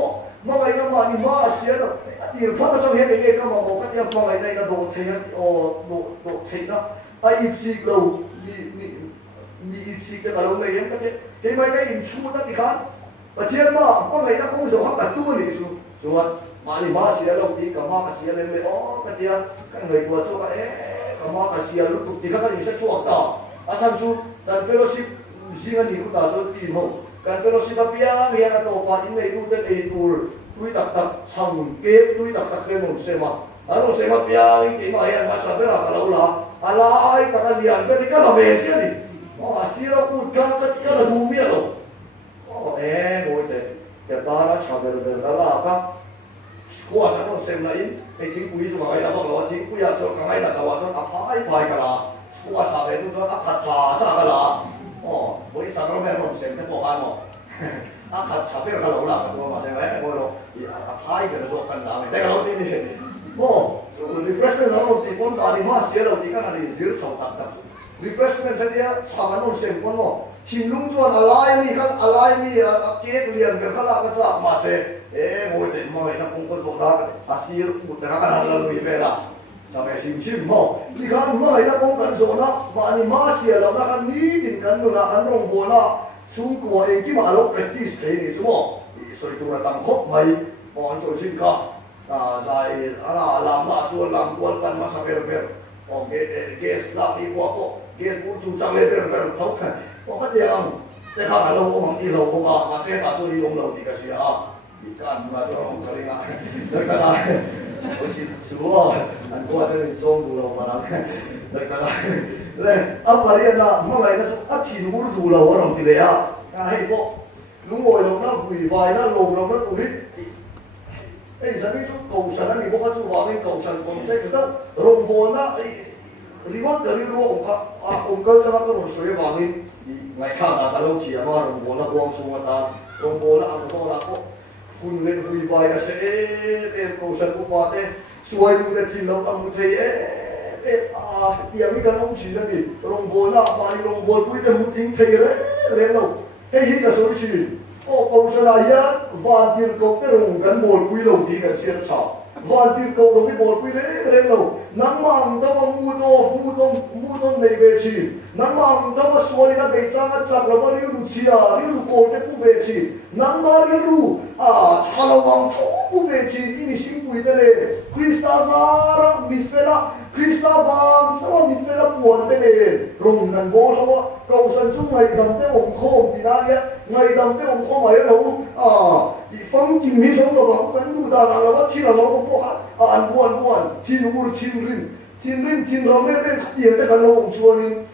magai na mani mas ya ti phata so he ei ka ma mo ka ti magai nei na do the o do the na ai si lo ni si ka lo nei ka te mai ka in chu ta ti kan và thiên mà có mấy nó cũng rồi học cả tu này chú chú ạ mà đi mà xìa lâu đi cả mà cả xìa lên lên ó cái kia cái người của chú cái cả mà cả xìa lúc tụt thì các anh sẽ chuộc tao à tham chú dan fellowship riêng anh cũng ta cho tìm không dan fellowship ở phía hiện là tổ quan in này tu tên ấy tu túi đặc đặc thằng kép túi đặc đặc lên một xe mà ở một xe mà phía cái mà hiện mà sao biết là cái lâu là à lại các anh liền bên cái là về xíu đi à xíu nó cũng cái là đủ miệng rồi ngồi để ta nó chào về đó là các qua sáng nó xem lại cái chính quý cho cái đó là chính quý cho cái này là cho áp hai phải cái là qua sáng về tôi cho áp hạt trà cái là với sáng nó về nó xem cái bộ ăn mà áp hạt trà biết cái là tôi mà xem đấy ngồi rồi áp hai cái là cho cái nào này cái đó thì refreshment nó thì con ta đi mà xíu đầu thì cái này xíu sầu tạt refreshment thế thì sáng nó xem con mà chim lung chuan alai mi kan alai mi a ke lian be khala ka cha ma se ngồi để moi na kong ko zo da asir ut ka kan la lui be la ta be chim mo ki kan moi na kong kan zo na ma ni ma sia la na kan ni din kan nu na an rong bo na sung ko e ki ma lo practice thế ni sumo soi tu ra tam khop mai on so chin ka zai ala lam la chuan lam kwal kan ma sa ber ke la ni ko ke ku chu chang le ber thau khan có cái gì không? Thế không phải lâu không đi lâu không mà sẽ tạo cho đi ông lâu thì cái gì à? Bị can mà cho ông cái này, được cái này, tôi xin xuống anh qua đây xong đủ lâu mà lắm, được cái này, lên, ông bà đi là mà này nó ắt chỉ đủ đủ lâu rồi thì đấy à? Hay có, lúc ngồi lâu nó vùi vai nó lồm lâu nó tụt đi, ấy giờ đi chút cầu sắn anh đi bốc chút vào cái cầu sắn còn thấy cái đó, rồng bồn á, remote dari ruang ongkau jangan kau rusui bangin ngày khác là kalau chia mà rồng bồn là quang sung ta rồng bồn là ăn không là có phun lên vùi vai là sẽ em cầu sắn cũng qua thế xuôi như cái kim lâu tăng thấy tiếng cái ông chỉ là gì rồng bồn là mà rồng bồn cuối cùng tiếng thấy đấy lên đâu cái gì là số chỉ cầu sắn là ya van tiền cầu cái rồng gắn bồn cuối lâu thì cái chuyện sao van tiền cầu rồng cái bồn cuối đấy lên đâu nắng mang đâu mà mua đông này về chi nắng mang đâu mà xuôi là về trang cái trang là bao nhiêu chia nhiêu cổ cái cũng về chi nắng bao nhiêu cha là vàng cũng về chi ini sinh quỷ đấy Krista zara mifela Krista vàng sao mifela buồn đấy rồng ngàn bố đâu cầu sân chung ngày đầm tới ông khom thì na nhé ngày đầm tới ông khom ấy đâu thì phong trình mi sống đâu vắng vẫn đủ đà là bắt chi là nó không có ăn buồn thiên ur thiên rin rong bên tiền tới cái ông chua nên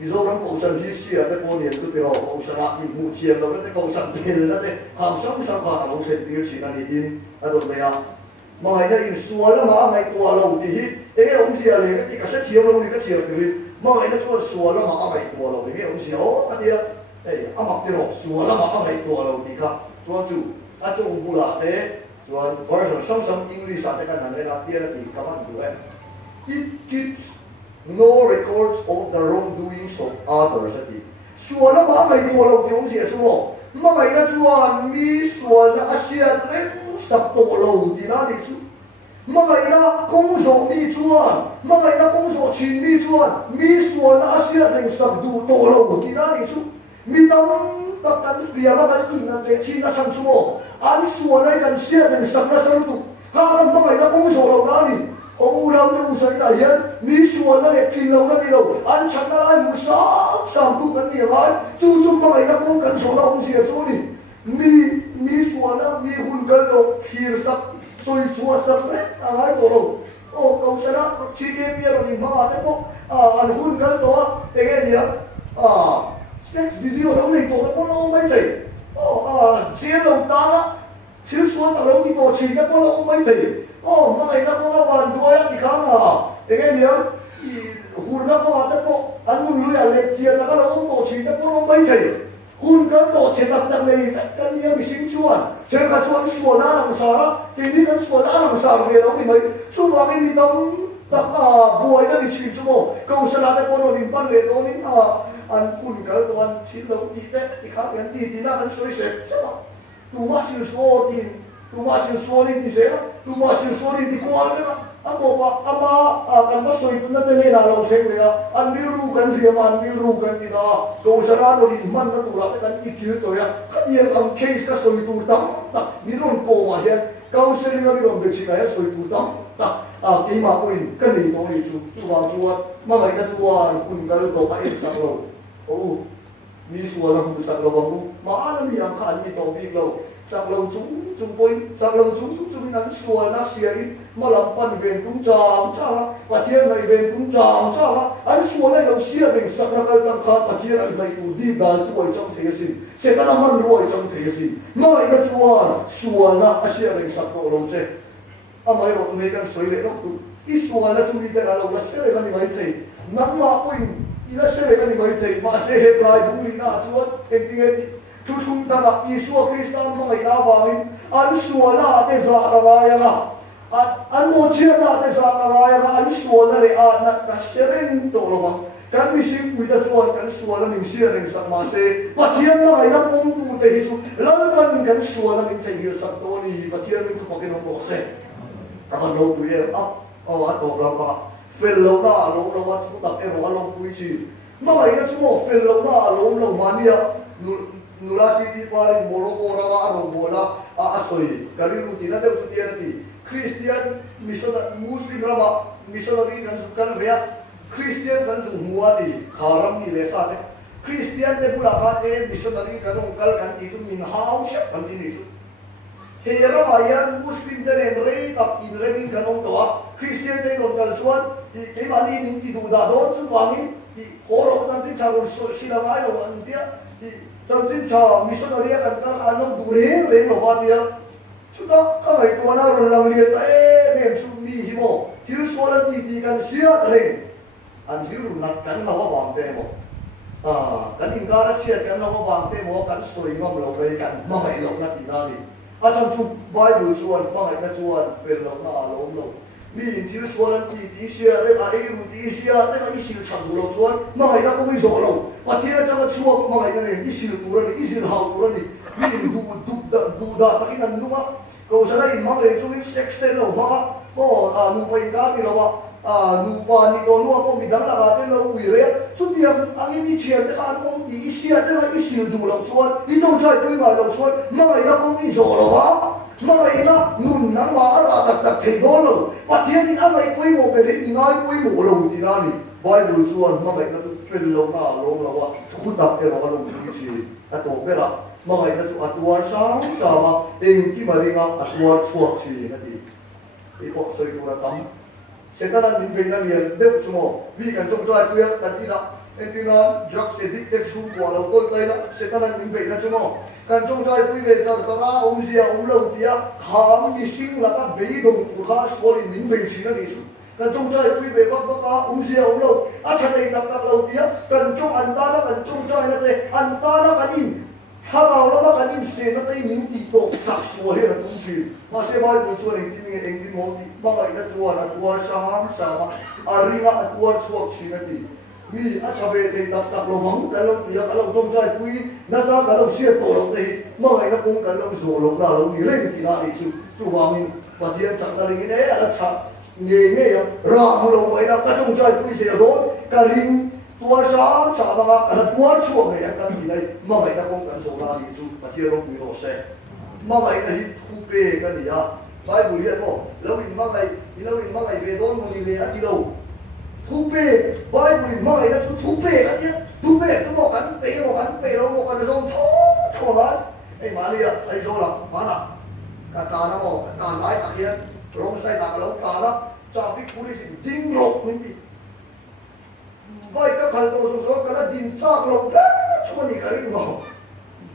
ví dụ trong cầu sân đi xia cái cô niệm cứ biểu cầu sân lạc thì mù chiêm đâu cái cầu sân tiền là cái hàng sống sang cả cầu sân tiêu chỉ là đi tin đôi bây giờ mà ngày nay xua lắm mà ngày qua lâu thì ấy ông xia này cái sách chiêm lâu thì cái chiêm thì mà ngày nay xua lắm mà ngày qua lâu thì ông xia cái gì ấy mặc tiền rồi xua lắm mà ngày qua lâu thì khác xua chủ chung bù lạ thế xua version some English cái này là tiền thì các bạn hiểu em it keeps no records of the wrongdoings of others thì xua lắm mà ngày qua lâu thì ông xia xua mà ngày nay xua mi xua là xia đấy sắp tổ lâu thì nó đi chú mà ngày đó công số mi chuan mà ngày đó công số chín mi chuan mi xuân là xia thành sắp đủ tổ lâu thì nó đi chú mi tâm tập tán bia mà cái gì nó để chín nó sang chú anh xuân này cần xia thành sắp nó sang đủ hàng mà ngày đó công số lâu đó đi ông lâu đâu sai là hiện mi xuân nó để chín lâu nó đi đâu anh chắc là ai muốn sáng tu cái gì vậy chú mà ngày đó công cần số lâu ông xia chú đi mi xuân đó mi hun cái đâu khir sắp soi chua sắp đấy ai tổ đâu cầu sân đó chỉ game bia rồi mà thế có anh hun cái đó cái gì sex video đâu này tổ nó có mấy thầy chia đầu ta đó chia xuống là đâu đi tổ chỉ nó có mấy thầy mà này nó có bàn đuôi thì khá là cái gì hun na ko ta ko an mun lu ya le chia na ka lo to chi ta ko lo mai thei hun ka to che tak tak nei kan ni mi sim chuan che ka chuan suan na na sa ra ti ni kan suan na na sa re lo mi mai chu wa mi dam ta ka buai na ni chi chu mo ko sa na ko no lim pan le do ni an hun ka to an chi lo ti te ti kha kan ti na kan soi se cha tu ma si so ti tu ma si so ni ti se tu ma si so ni ti ko al ako pa ama kan ba soi tu na te na lo theng le an mi ru kan ria man mi ru kan ti na to sa ra no ni man na tu la kan ti ki to ya kan ye am case ka soi tu tam ta mi ron ko ma ya counseling mi ron be chi na ya soi tu tam ta ki ma ko in kan ni to ni chu wa ma ngai na chu wa kun ka to pa e sa lo o mi su wa la ku sa lo ba ku ma an mi ang khan mi to vi lo sang lâu chúng tôi sang lâu chúng ngắn xua na xia đi mà làm pan về cũng chạm cha la và thiên này về cũng chạm cha la anh xua này lâu xia về sắc na cái tăng khát và thiên này về cũng đi đào tuổi trong thế sinh sẽ ta làm ăn rồi trong thế sinh mà cái xua na xia về sắc độ lâu chứ à mấy rồi mấy cái suy lệ đó ít xua na chúng đi cái nào là xia về cái này thấy nắm mà quên ít là xia về cái này thấy mà xia hết lại cũng đi na xua cái thu thung ta là Isu Christian mà người ta vào anh xua là cái giả cái này mà anh mua chia là cái giả cái này mà anh xua là để na cái sharing tổ lo mà cái mình xin người ta xua cái xua là mình sharing sang mà se và thiên là người ta cũng tu thế Isu lần lần cái xua là mình thấy nhiều sắc tổ đi và thiên mình cũng cái nó có se còn lâu tuổi ấp tổ lo mà phê lâu na lâu mà chúng ta em mà lâu tuổi chi mà người ta chúng phê lâu na lâu mà nia nula city paling Morocco rawa aro bola asoi kari ruti na deu tiarti Christian Muslim rawa missionary kan sukan rea Christian kan su muati haram ni le sa te Christian te pula ka te missionary kan kal kan ti tu min hau sha kan ti ni su he rawa yan Muslim te ne rei tap in rei kan ong to Christian te kon kal chuan ti ke mani min ti du da don chu wangi ti horo tan ti charon so sila mai lo an dia ti trong chính trò missionary kan kan anong dure le lo ba dia chuta ka ngai to na ron lang lia ta nem chu mi hi mo thil solan ti kan sia re an hiu nat kan lo wa bang te mo kan in ka ra sia kan lo wa bang te mo kan soi ngom lo re kan ma mai lo na ti na ni trong chu bible chuan pa ngai ka chuan fel lo na lo mi thil solan ti sia re a ru ti sia re ka isil chang lo chuan ma ngai na ko mi zo lo và thiên trong cái chuộc mà ngày này đi siêu tu ra đi siêu hậu tu ra đi đi du da ta cái năng đúng không? Câu sau đây mang về chú sexten lâu mà có nụ quay cá thì lâu nụ qua đi đồ nụ có bị đắng là cái tên lâu quỷ đấy chút điểm anh ấy đi chèn cái anh cũng đi xia thế là đi siêu tu lâu xuân đi trong trời tôi ngồi lâu xuân mà ngày nó cũng đi rồi lâu quá mà ngày nó nụn nắng mà là đặc thầy đó lâu và thiên anh ấy quay một cái đấy ngay quay một lâu thì ra đi Bible chuan ma ngai na chu fel lo na lo lo wa khu tap ke ma lo chi a to be ra ma ngai na chu atuar sang ta ma eng ki ma ringa atuar chuak chi na ti e ko soi tu ra tam se ta na min be na lian de chu mo vi kan chong trai tu ya kan ti na en ti na drugs addicted chu wa lo ko tai na se ta na min be na chu mo kan chong trai tu ve ta ta ra zia lo ti ya kham mi sing la ka be dong ku kha swali min be chi na ni chu cần trong trời quý vị có rượu lâu thật đây tập lâu tiếng cần trong anh ta nó cần trong trời nó đây anh ta nó cần im hà bảo nó cần im xe nó đây những tỷ tổ sặc sùa hết là cũng chỉ mà xe bay của xuôi này thì mình anh đi một đi bằng lại nó chùa là chùa sáng mà riêng là chùa suốt chỉ là gì mi cho về thì tập lâu vắng cái lâu tiếng cái lâu trong trời quý nó ra cái lâu xe tổ lâu đây mà lại nó cũng cái lâu rùa lâu nào lâu đi lên thì là đi chú vào mình và thiên chẳng là đi đấy là chẳng nghe rạng lòng vậy là các trong trời quý sẽ đốt cả linh tua sáng sáng mà cả tua chuộng này cái gì đây mà vậy nó cũng cần số ra thì chú và thiên long quý hồ xe mà vậy là hít thu bê cái gì à bài buổi hiện không lâu in mà ngày về đón một đi ăn đi đâu thu bê bài buổi mà ngày nó thu bê cái gì thu bê chúng một cắn bê đâu một cắn rong thô lắm ấy mà đi à ấy rồi là mà là cả nó một cả lái cả kia rong sai tak lo ta la traffic police ding rok ni vai ka khal to so ka din tak lo chuma ni kari mo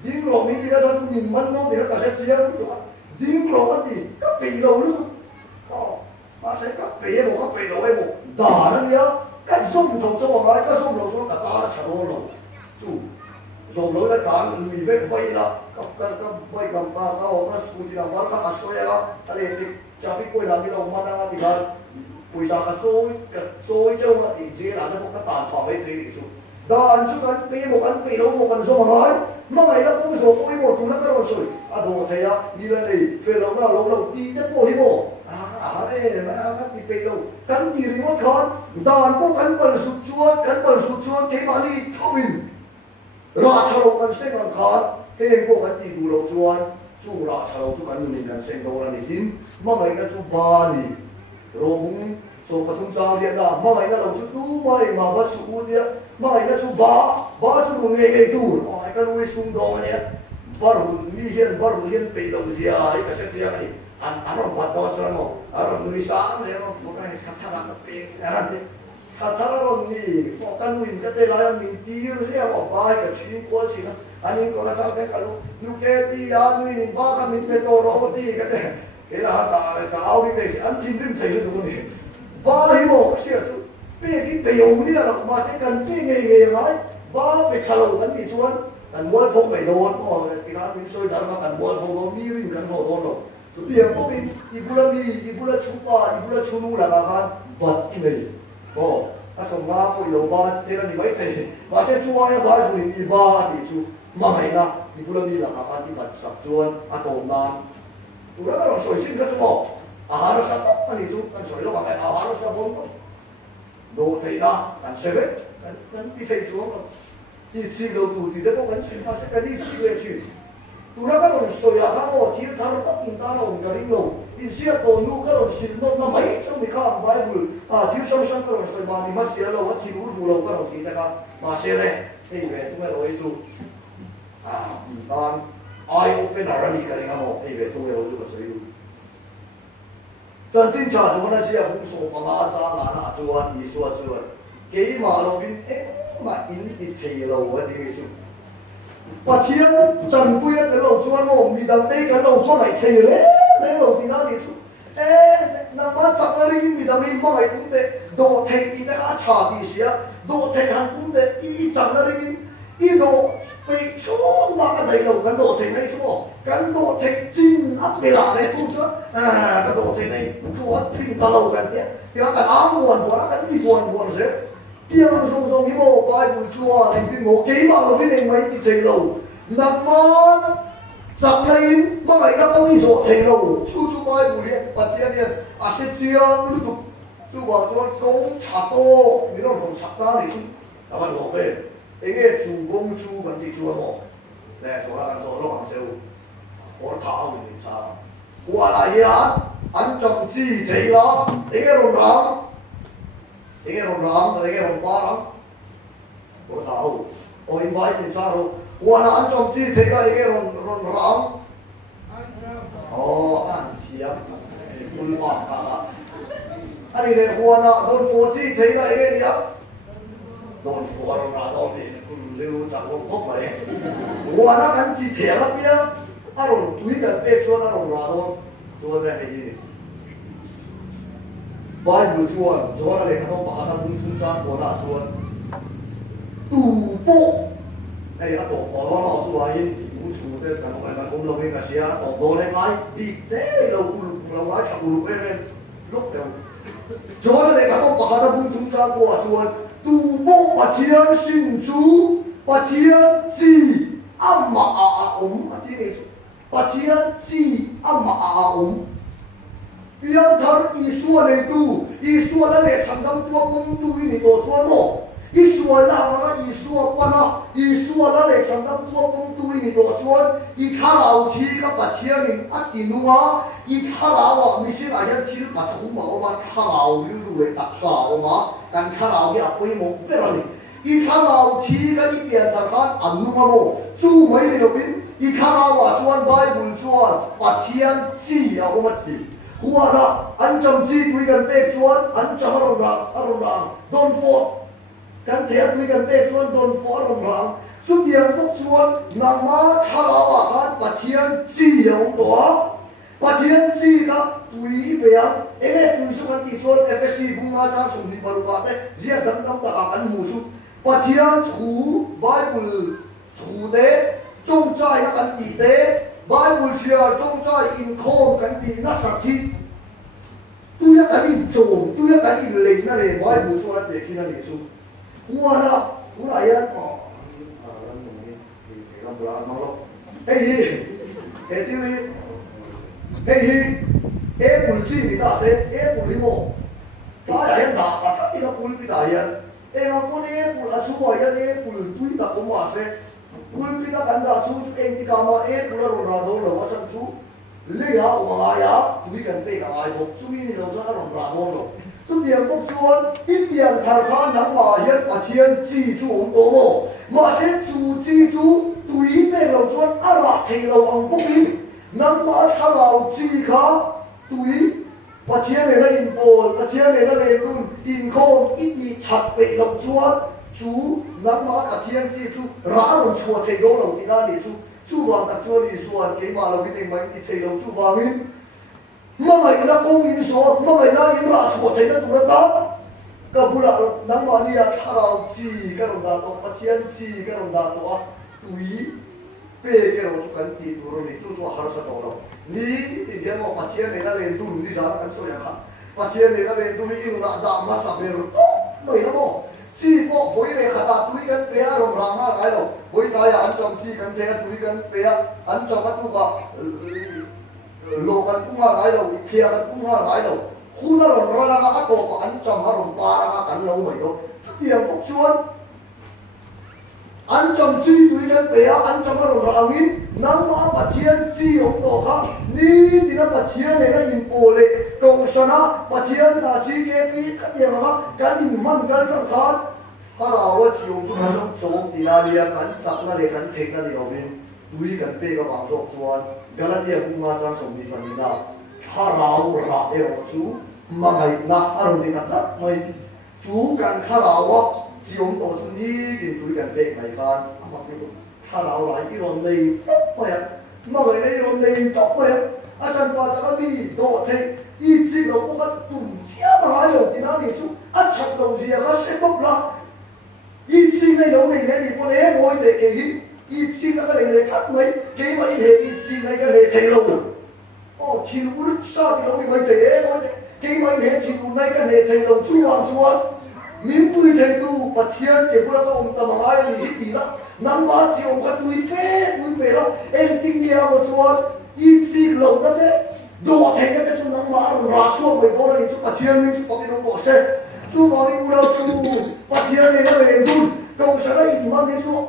ding rok ni la sa tu min man no de ka se sia ding rok ni ka pe lo lu ma sai ka pe mo da na ni ya cái zoom thầu cho mọi người cái zoom lâu cho cả ta là chả đâu lâu chú zoom lâu là cả người về vay là các vay làm ta các school đi làm ta các asoy là cái này traffic quay làm cái đâu mà đang thì là quay sang cái soi cho mà thì dễ là nó có tàn phá mấy cái chú đàn chú cần bây một cần đâu một cần zoom mọi người mà mày nó cũng zoom quay một cũng nó cái rồi soi đồ thấy à đi lên này về lâu đi nhất bộ hi bộ đấy mà nó cắt đi đâu cắn gì thì mất con đàn có cắn bẩn sụt chuột cái mà đi thao mình ra chào cắn sen cắn khát cái có cắn gì đủ lâu chuột chú ra chào chú cắn mình cắn sen đâu là này xin mà mày nó chú ba đi rồi so pasung sao dia dah mai na lo tu mai ma ba su dia mai na su ba su nge tu ai kan wi sung do ne baru hian pe lo zia ai ka se zia ni an ron ba do cho mo ron ni sa ne ron mo ka kha la ka pe ran de kha ron ni ko kan win ka te la min ti ru se mo ba ka chi ko chi na ani ko la ta te ka lu nu ke ti ya ni ba ka min pe to ro ti ka te ke la ta au ni pe an chin rim thai lu ni ba hi mo sia chu pe ki pe yong ni la ma se kan pe nge mai ba pe chalo kan ni chuan kan mua phong mày đồn mà cái đó mình soi đàn mà kan mua phong nó mi rin kan hồ đồn rồi tụi tiền có mình ibula chu nu là kan bật cái này ta sống nga coi lâu ba thế là như vậy thì mà sẽ chu ai ba chu ni ba thì chu mà mày là ibula mi là kan đi bật sập chuan tổ nam tụi nó còn soi xin cái chu nó sắp anh đi chu kan soi lo kan nó sắp bốn đồ thì đó kan soi đấy kan đi thấy chu đi xí lâu tụi thì nó vẫn xuyên phát cái đi xí về xuyên tụi nó cái đồng soi à các bộ thì thằng nó bắt người ta nó cái đi lâu đi xí ở tổ nu cái đồng xuyên nó mấy trong mình khác bài bùi thiếu song song cái đồng soi mà đi mất xí lâu hết thì bùi lâu cái đồng xí ta mà xí này thì về chúng ta nói tu dan ai open ở đây cái này không thì về chúng ta nói tu soi chân chính cha chúng ta xí ở cũng số bằng á cha là na chuan đi chuan cái mà nó bên mà in thì thầy lâu ở đây chứ và thiên trần quy cái lâu chuan mà mình đang đây cái lâu chuan này thầy đấy đấy lâu thì nó đi chứ nằm mắt tập ra đi mình đang mình mong cũng thế đồ thầy thì đã trả đi xí đồ thầy hắn cũng thế y chẳng ra đi y đồ bị số mà cái thầy lâu cái đồ thầy này chứ cái đồ thầy chín áp về lại này không chứ cái đồ thầy này chúa thì ta lâu gần thế thì cái áo buồn của nó cái gì buồn thế kia nó song cái bộ bài buổi chùa thành cái ngộ ký mà nó biết đến mấy thì thầy lâu nằm mơ sập lên mà mày các ông đi sổ thầy lâu chú bài buổi và thiên nhiên sẽ chia lúc tục chú bảo cho công trả tô mình nó còn sập ra thì là bạn ngộ về cái chủ công chú vẫn đi chùa mà nè số là ăn số nó bằng siêu có thảo thì sao qua lại gì á anh chồng chi thầy đó cái rồng rắn cái rồng ba rắn có thảo ôi invite thì sao rồi qua là anh chồng chi thầy đó cái rồng rắn anh chị em buồn bã cả anh này qua là đồn phố chi thầy đó cái gì á đồn phố rồng rắn đồn thì lưu chẳng có tốt vậy qua nó anh chị thầy lắm nhá anh rồi túi cần ép cho nó rồng rắn thôi cho ra cái gì bài buổi chùa cho nó để nó bảo nó cũng chúng ta của nó chùa tù bộ này tổ nó chùa yên cũng chủ thế là nó cũng lâu cái gì tổ đồ này ngay đi thế lâu lâu quá chẳng lục lên lúc đầu cho nó để nó bảo nó cũng chúng ta của chùa tù bộ và thiên sinh chú và thiên gì âm mà mà thiên này và thiên gì âm mà yang thar Isua le tu Isua la le chandam tua kong tu ini to chuan mo Isua la ma Isua pana Isua la le chandam tua kong tu ini to chuan I kharau thi ka pathian in atinunga I kharau mi sin ayan thil ka chum ma ma kharau lu le taksa ma kan kharau ge apoi mo perani I kharau thi ka I pian ta khan anunga mo chu mai le lobin I kharau wa chuan Bible chuan pathian chi a omati qua ra anh chồng chi quý gần bê chuan anh chồng rồng ràng đồn phố căn thế quý gần bê chuan đồn phố rồng ràng chút điện bốc chuan nằm má thà bảo à kan pathian chi ông đó Pathian chi ka tui bea ene tui su kan ti chuan FSC bunga cha sum ni baru ka te zia dam dam ta ka kan mu chu Pathian thu Bible thu te chong chai na kan ti te Bible share chong chai in khom kan ti na sakhi tu ya kan in chom tu ya kan in le na le Bible chu na te ki na le su huana huna ya hey hey Apple chi ni ta se Apple ni mo ta ya na ta ta ni na pul pi ta ya ma ko ni Apple a chu mo ya Apple tu ta ko ma se pul pi na kan da chu en ti ka ma Apple ro ra do lo wa chan chu le ya o ma ya tu kan pe ka ai ho chu ni lo cha ro ra do lo chu tiang bok chuan in tiang thar kha nang ma hian Pathian chi chu om to mo ma se chu chi chu tui pe lo chuan a ra thei lo ang boki nang ma tharau chi kha tui Pathian ne na in pol Pathian ne na le tun in khom in ti chat pe lo chuan chu nang ma Pathian chi chu ra ro chua thei do lo ti na ni chu wang tak chuan ni suan ke ma lo bi mai ti thei lo chu wangin ma mai na kong in so ma mai na in ra chua thei na tu ra ta ka bula nang ma ni ya tharau chi ka ro da to Pathian chi ka ro da to tui pe ke ro chu kan ti tu ro ni chu har sa to ro ni ti dia mo Pathian ne na le tu ni sa kan so ya kha Pathian ne na le tu ni na da ma sa be ro mai na mo chi po voi le kha ta tu kan pe a ro ra ma lai lo voi ta ya an chom chi kan pe tu kan pe a an chom tu ka lo kan tu ma lai lo khia kan tu ma lai lo khu na ro ra ma ka ko an chom ha ro pa ra ma kan lo mai do tiang bok chuan anh chồng chi tụi nhân bé anh chồng nó rồi ra nghìn năm mà Pathian chi ông đồ khác ní thì nó Pathian này nó nhìn bồ lệ cầu sana Pathian là chi cái bí cái gì mà cái gì mình cái trong khán hà rào á chiều chúng nó sống thì là đi cắn sặc nó để cắn thịt nó để ở bên tụi cắn bê cái vàng rộp xuân cái là đi cũng ngang sang sống đi phần nào hà rào ra để ở chú mà mày nạp hà rào đi cắn sặc mày chú cắn hà rào á chiều ông đồ chúng đi thì tụi cắn bê mày can mà cái hà rào lại cái ròn này mày mà mày này ròn này chọc mày à chân ba chắc đi đồ thế ít gì nó cũng có tụm chia mà ai rồi thì nó đi chú à chặt đầu gì nó sẽ bốc ra ít gì này giống này đi con ấy ngồi để cái ít gì nó cái này khác mấy cái mà ít gì này cái này thấy lâu ô chỉ lúc sao thì nó bị mấy thế ngồi cái mà này chỉ lúc này cái này thấy lâu chú hoàng chú mình vui thấy tu Pathian để bữa đó ông ta mà ai đi đi đó năm ba chỉ ông cái vui phê đó em tin dia một chút ít gì lâu đó thế đồ thành cái chú năm ba ra xuống vậy thôi thì chú Pathian mình chú có cái đồng bộ xe chú vào đi mua chú Pathian này nó về tu cầu sẽ đây mà mình chú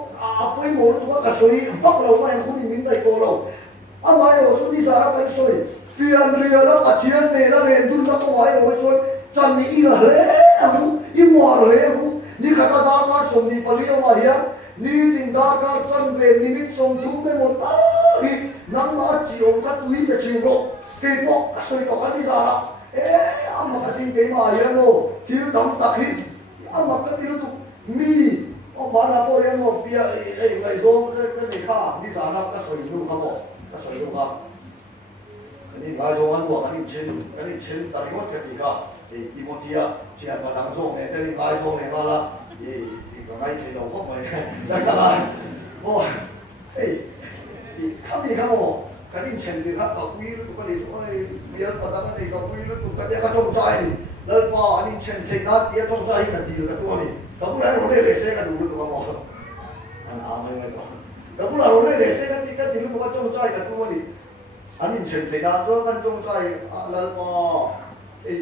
quay một chú cái soi bắt lâu mà em không đi mình đây cô lâu anh ai rồi chú đi ra cái soi phiền ria đó Pathian này nó về tu nó có ai rồi soi chân đi là lẽ anh im hòa lẽ anh đi khát ta đã sống đi bali mà hiền đi tìm ta cả chân về đi sống chúng với một thì nắng mà chỉ ông cái túi về chiều rồi cái bọc soi cho cái đi ra đó anh mà cái gì cái mà hiền rồi thiếu đóng tạc hết anh mà cái điều tụ mi ông bạn nào có hiền rồi bia ngày rồi cái này khác đi ra đó cái soi luôn không cái soi luôn không cái này ngày rồi anh bảo cái này trên tài liệu cái gì cả thì Timothea chỉ là đang dùng này cái ngày rồi này mà là thì cái ngày thì đâu không phải đại các bạn ôi thì không gì không cái này trên thì khác ở quý nó có gì thôi bây giờ có tao cái này có quý nó cũng cái trong trái lên qua anh trên thì nó cái trong trái là gì cáiตัวnày tao cũng là nó để xe cái đủ được không anh mày đó tao cũng là nó để xe cái gì nó trong trái cáiตัวnày anh trên thì nó cái trong trái lên qua thì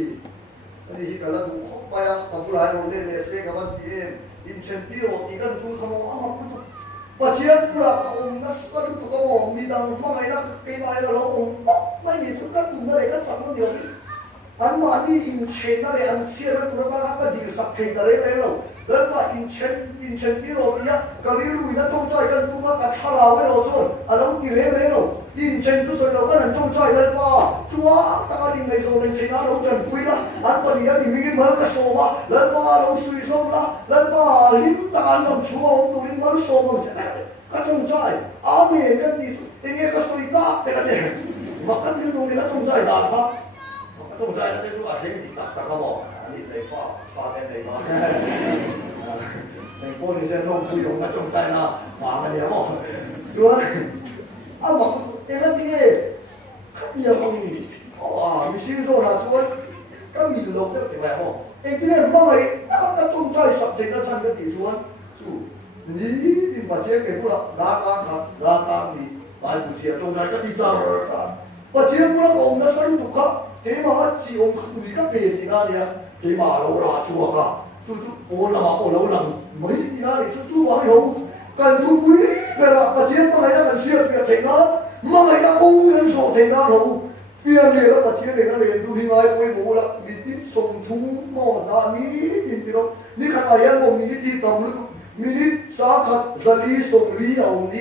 cái là cũng không phải tao cũng là nó để xe cái vấn đề incentivo ikan tu kamu apa tu Pathian pula kau nasar tu kau bidang mana nak kena lo kau mana ni suka tu mereka sama dia an ma ni inchen na le an sia na tu ra ka dir sak thei da le lo dan ma inchen ti ro ya karir wi na tong chai kan tu ma ka thala we lo chon along ti le lo inchen tu so lo kan an tong chai le pa tu a ta ka ding nei so nen thei na lo chan pui la an pa ni ya ni mi ma ka so ma le pa lo sui so la le pa lim ta an nom chu o tu lim ma so ma ka tong chai a me ka ti e ka soi ta te ka ne mà các thứ trong này trong trái đàn pháp trong trái nó chúng ta thấy thì tất cả các bộ đi lấy pha tên này mà này cô thì sẽ không chui đồng trong trái nào mà cái gì mà chúa à mà em nói gì các nhiều không gì mình xin rồi là chúa các mình lộc đấy thì phải không em cái này mà vậy các trong trái sập thì nó sang cái gì chúa chú ní thì mà chia cái bữa đa ca thì bài buổi chiều trong trái cái gì ra và chia bữa đó ông nó sanh tục khắp thế mà chỉ ông tùy các bề thì na đi thế mà lâu là chùa cả chú cô là mà lâu lắm mấy thì na để chú vào đâu cần chú quý về là và chia mà này nó cần chia việc thế nó mà này nó không cần sổ thế nó đâu phiền này nó và chia này nó liền tu đi ngay quay bố là bị tiếp sông thúng mỏ đá ní tìm thì đó ní khát ai ăn một ní thì tầm lúc minit sakat zali somli ông đi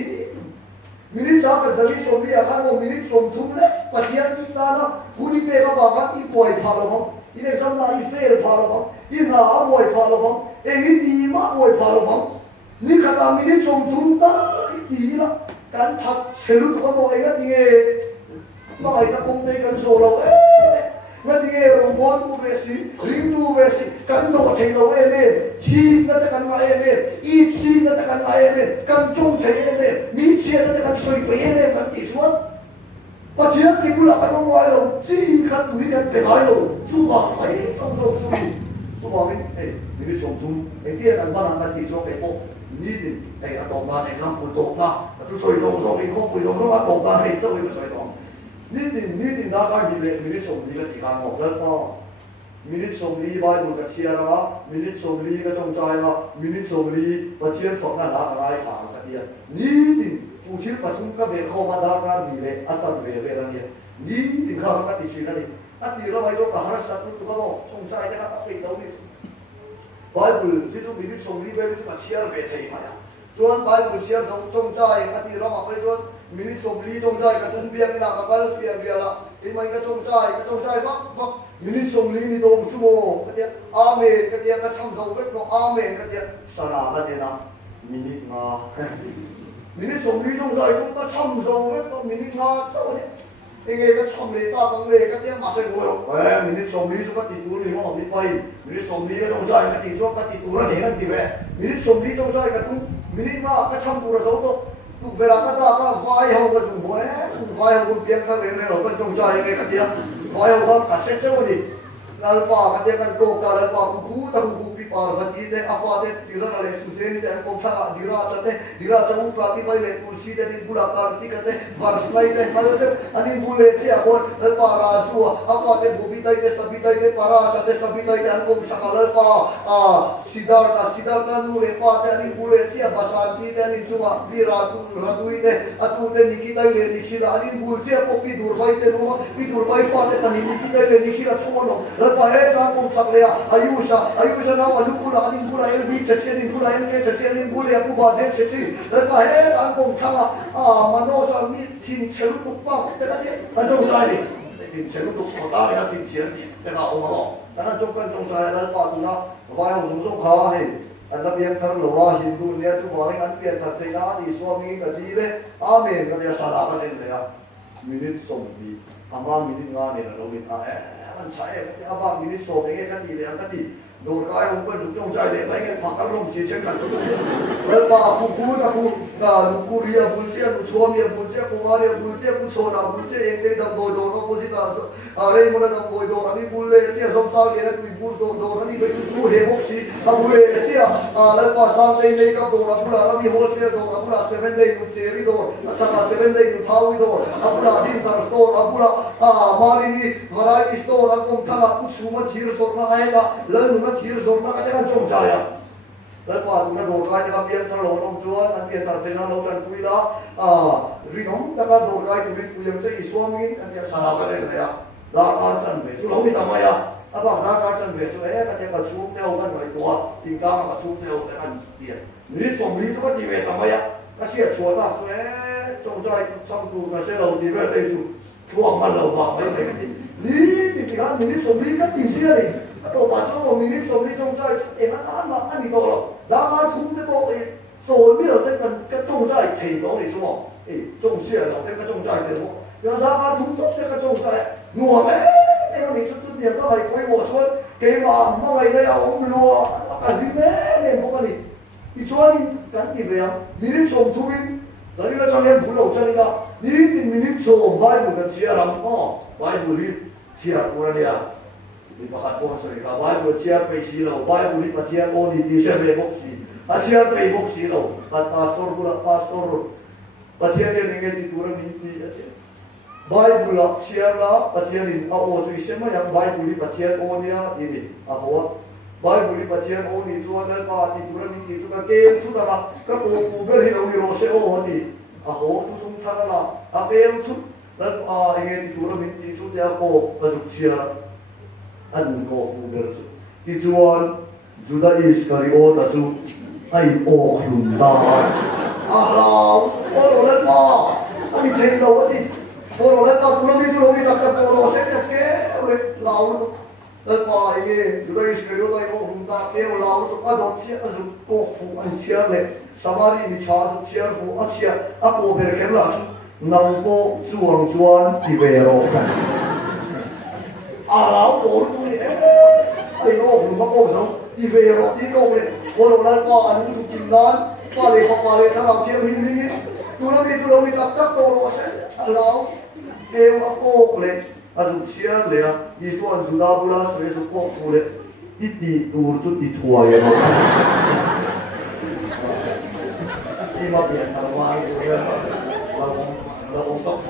minit sakat zali somli akan một minit som thum le patian kita na huni pe ka bagat I poi phalo bang ine sam na I fair phalo bang ina poi phalo bang emi ti ma poi phalo bang ni khata minit som thum ta ti na kan thak chelu ko mo ega tinge ma ai na kong dei kan so lo ngat ye rong bo tu ve si ring tu ve si kan no thei lo em chi na ta kan ma em I chi na ta kan ma em kan chung thei em mi chi na ta kan soi pe em kan ti suan pa chi ki kula kan no ai lo chi kan tu kan pe ai lo chu ba ai song song chu tu ba min mi song tum e ti kan ba na ti so ke po ni din ai a to ba ne kan pu to na tu soi song song I ko pu song song a to ba ne to I soi toนี่นักการดีเลยมินิสมลีก็ตีการหมดแล้วก็มินิสมลีบ้านบุกเชียร์ละมินิสมลีก็จงใจละมินิสมลีประเทศฝั่งนั้นละอะไรต่างกันเนี่ยนี่ผู้ชิดประชุมก็เบิกเข้ามานักการดีเลยอาจารย์เบิกอะไรเนี่ยนี่ข้าก็ติดชีนั่นนี่อาทิตย์เราไม่ยกกับฮาร์สัตว์ตัวก็บอกจงใจจะกับไปเราเนี่ยบ้านบุที่ตัวมินิสมลีไปที่กับเชียร์เบิกใช่ไหมส่วนบ้านบุเชียร์จงใจอาทิตย์เราไม่ยกมินิสมลีจงใจกับตุ้มเบียงนี่นะกับการเฟียเบียละไอ้มันก็จงใจฟักมินิสมลีนี่โดมชั่วโมงก็เดียอาเมนก็เดียก็ช่างเสาเวทก็อาเมนก็เดียสนาก็เดียนะมินิงามินิสมลีจงใจก็ช่างเสาเวทก็มินิงาเจ้าเนี่ยไอ้เงี้ยก็ช่างเลต้าบังเลก็เดียมาเส้นหัวหรอกมินิสมลีก็ติดตัวนี่มั้งมิไปมินิสมลีก็จงใจก็ติดตัวนี่นั่นติดแม่มินิสมลีจงใจก็ตุ้มมินิงาก็ช่างตัวเสาตัวtu về là cái vai hông cái dùng mũi vai hông cũng biến khác đến rồi cái trồng trái cái gì vai hông không cả xét cho đi là qua cái cái đồ cả là qua cũng ta cũng bị par vật gì đấy apa đấy thì nó là sự thế này cũng thằng đi ra trong một cái bài lệ kursi đấy đi bula karti cái đấy và slide đấy cái đấy anh bule thì akon là qua ra chua apa đấy bùi tay đấy para sabi tay đấy anh cũng sakal qua Siddhartha nu le qua đấy anh bule thì basanti đấy anh cuma radui đấy atu đấy nikita đấy nikita anh bule thì apa pi durbai đấy nó pi durbai qua đấy anh nikita đấy nikita semua Lepas itu aku sakleya Ayusha na alu pula elbi cecil pula elke cecil pula aku badai cecil. Lepas itu aku tanga manusia ni tin celu tukpa kita dia kacau saya tin celu tukpa ya tin celu kita orang karena jongkan saya lepas tu na bayang sungsung kawa ni. Anda biar terlalu Hindu ni tu paling kan biar tertena di suami kadile amin kalau salah kan ini ya minit sombi amal minit ngani na lawinมันใช่อาบางมินิโซเองกันดีเลยกันดีโดนกายผมก็ถูกจงใจเลยไม่งั้นผักอารมณ์เสียเช่นกันแล้วป่าผู้นะผู้ลูกเรียบุญเจ้าลูกชวมีบุญเจ้ากุมารบุญเจ้าผู้ชนะบุญเจ้าเองได้ดำโดนก็โพสิตาอะไรมันดำโดนอันนี้บุญเลยเสียสมศักดิ์เนี่ยตุยบุญโดนอันนี้ไปสู้เฮบกสีทำบุญเลยเสียแล้วป่าสร้างเลยกับโดนอับรามีโฮเสียโดนอับราเซเว่นเลยมุเจริโดนสักเซเว่นเลยมุท้าวิโดนอับราดินตาร์สโตนอับรามารินีวารายสโตนอับราทำอุชุมาทีร์สโตนอะไรก็แล้วหนูมาทีร์สโตนก็จะกันจงใจแล้วกว่าดูนะโดดกายจะกับเบียนทะเลาะน้องจวนอันเบียนตัดเป็นน้องจันคุยละริน้องจะกับโดดกายคุยยังจะอีสวามีอันเดียสารพัดเลยอะดาการจันเบสุเราไม่ทำไมอะอาบังดาการจันเบสุกันจะกับชุ่มเที่ยวกันหน่อยตัวทิ้งกลางกับชุ่มเที่ยวกันเบียนนี่สมนี้ก็ดีเวททำไมอะก็เสียชัวร์ละจงใจช่างดูมาเสียเราดีเวทได้สุดท่วงมันเราฟังไม่ได้นี่ติดกันนี่สมนี้ก็ติดเสียเลยตัวปัจจุบันมินิสมนี้จงใจเองนั่นมาอันนี้ตัวเราดาราทุ่มจะบอกเองโซ่เนี่ยเราได้กันก็จงใจเทน้องในช่วงจงเสียเราได้ก็จงใจเทน้อง giờ ra ba chúng tốt sẽ cái trông sai ngùa mẹ em đi chút tiền có phải quay ngồi xuống cái mà ngày đây ông lùa cả đi mẹ nên không có gì thì cho đi cắn gì về mình đi trồng thu bin đấy là cho em phụ đầu cho nên là đi thì mình đi trồng vài một cái chia làm vài một đi chia của nó đi đi bắt hạt bông sợi cả vài một chiaไปxí lâu vài một đi bắt chia ô đi đi xem về bốc xí chiaไปbốc xí lâu bắt pastor pula pastor bắt chia cái này thì tu ra mình đi Bible la chia la pathian in a o tu isema yang Bible li pathian o nia ini a ho Bible li pathian o ni chuan la pa ti tura ni ti ka ke chu ta ka ko ku ber hi lo ni ro se o ni a ho tu tum thara la a ke chu la a nge ti tura min ti chu te a ko pa ju chia an ko fu ber chu ti chuan Judah Iscariot ta chu ai o lum ta a la o la pa ani thei lo ti Orang lain tak pulang itu orang tak tak orang saya tak ke, orang lawan tu, lepas ini juga Israel tu orang tak ke orang lawan tu ada siapa tu kau siapa le, samari ni cahaya siapa aku berkelas, nampo juang tibero. Alau orang tu ni, ayo rumah kau tu tibero kau le, orang lain kau anu tu kimlan, pale tak siapa ini, tu orang tak orang saya, alau em aku boleh adu sia le Yesus an sudah pula sudah cukup boleh itu tu tua ya ini mah biar kalau ya kalau untuk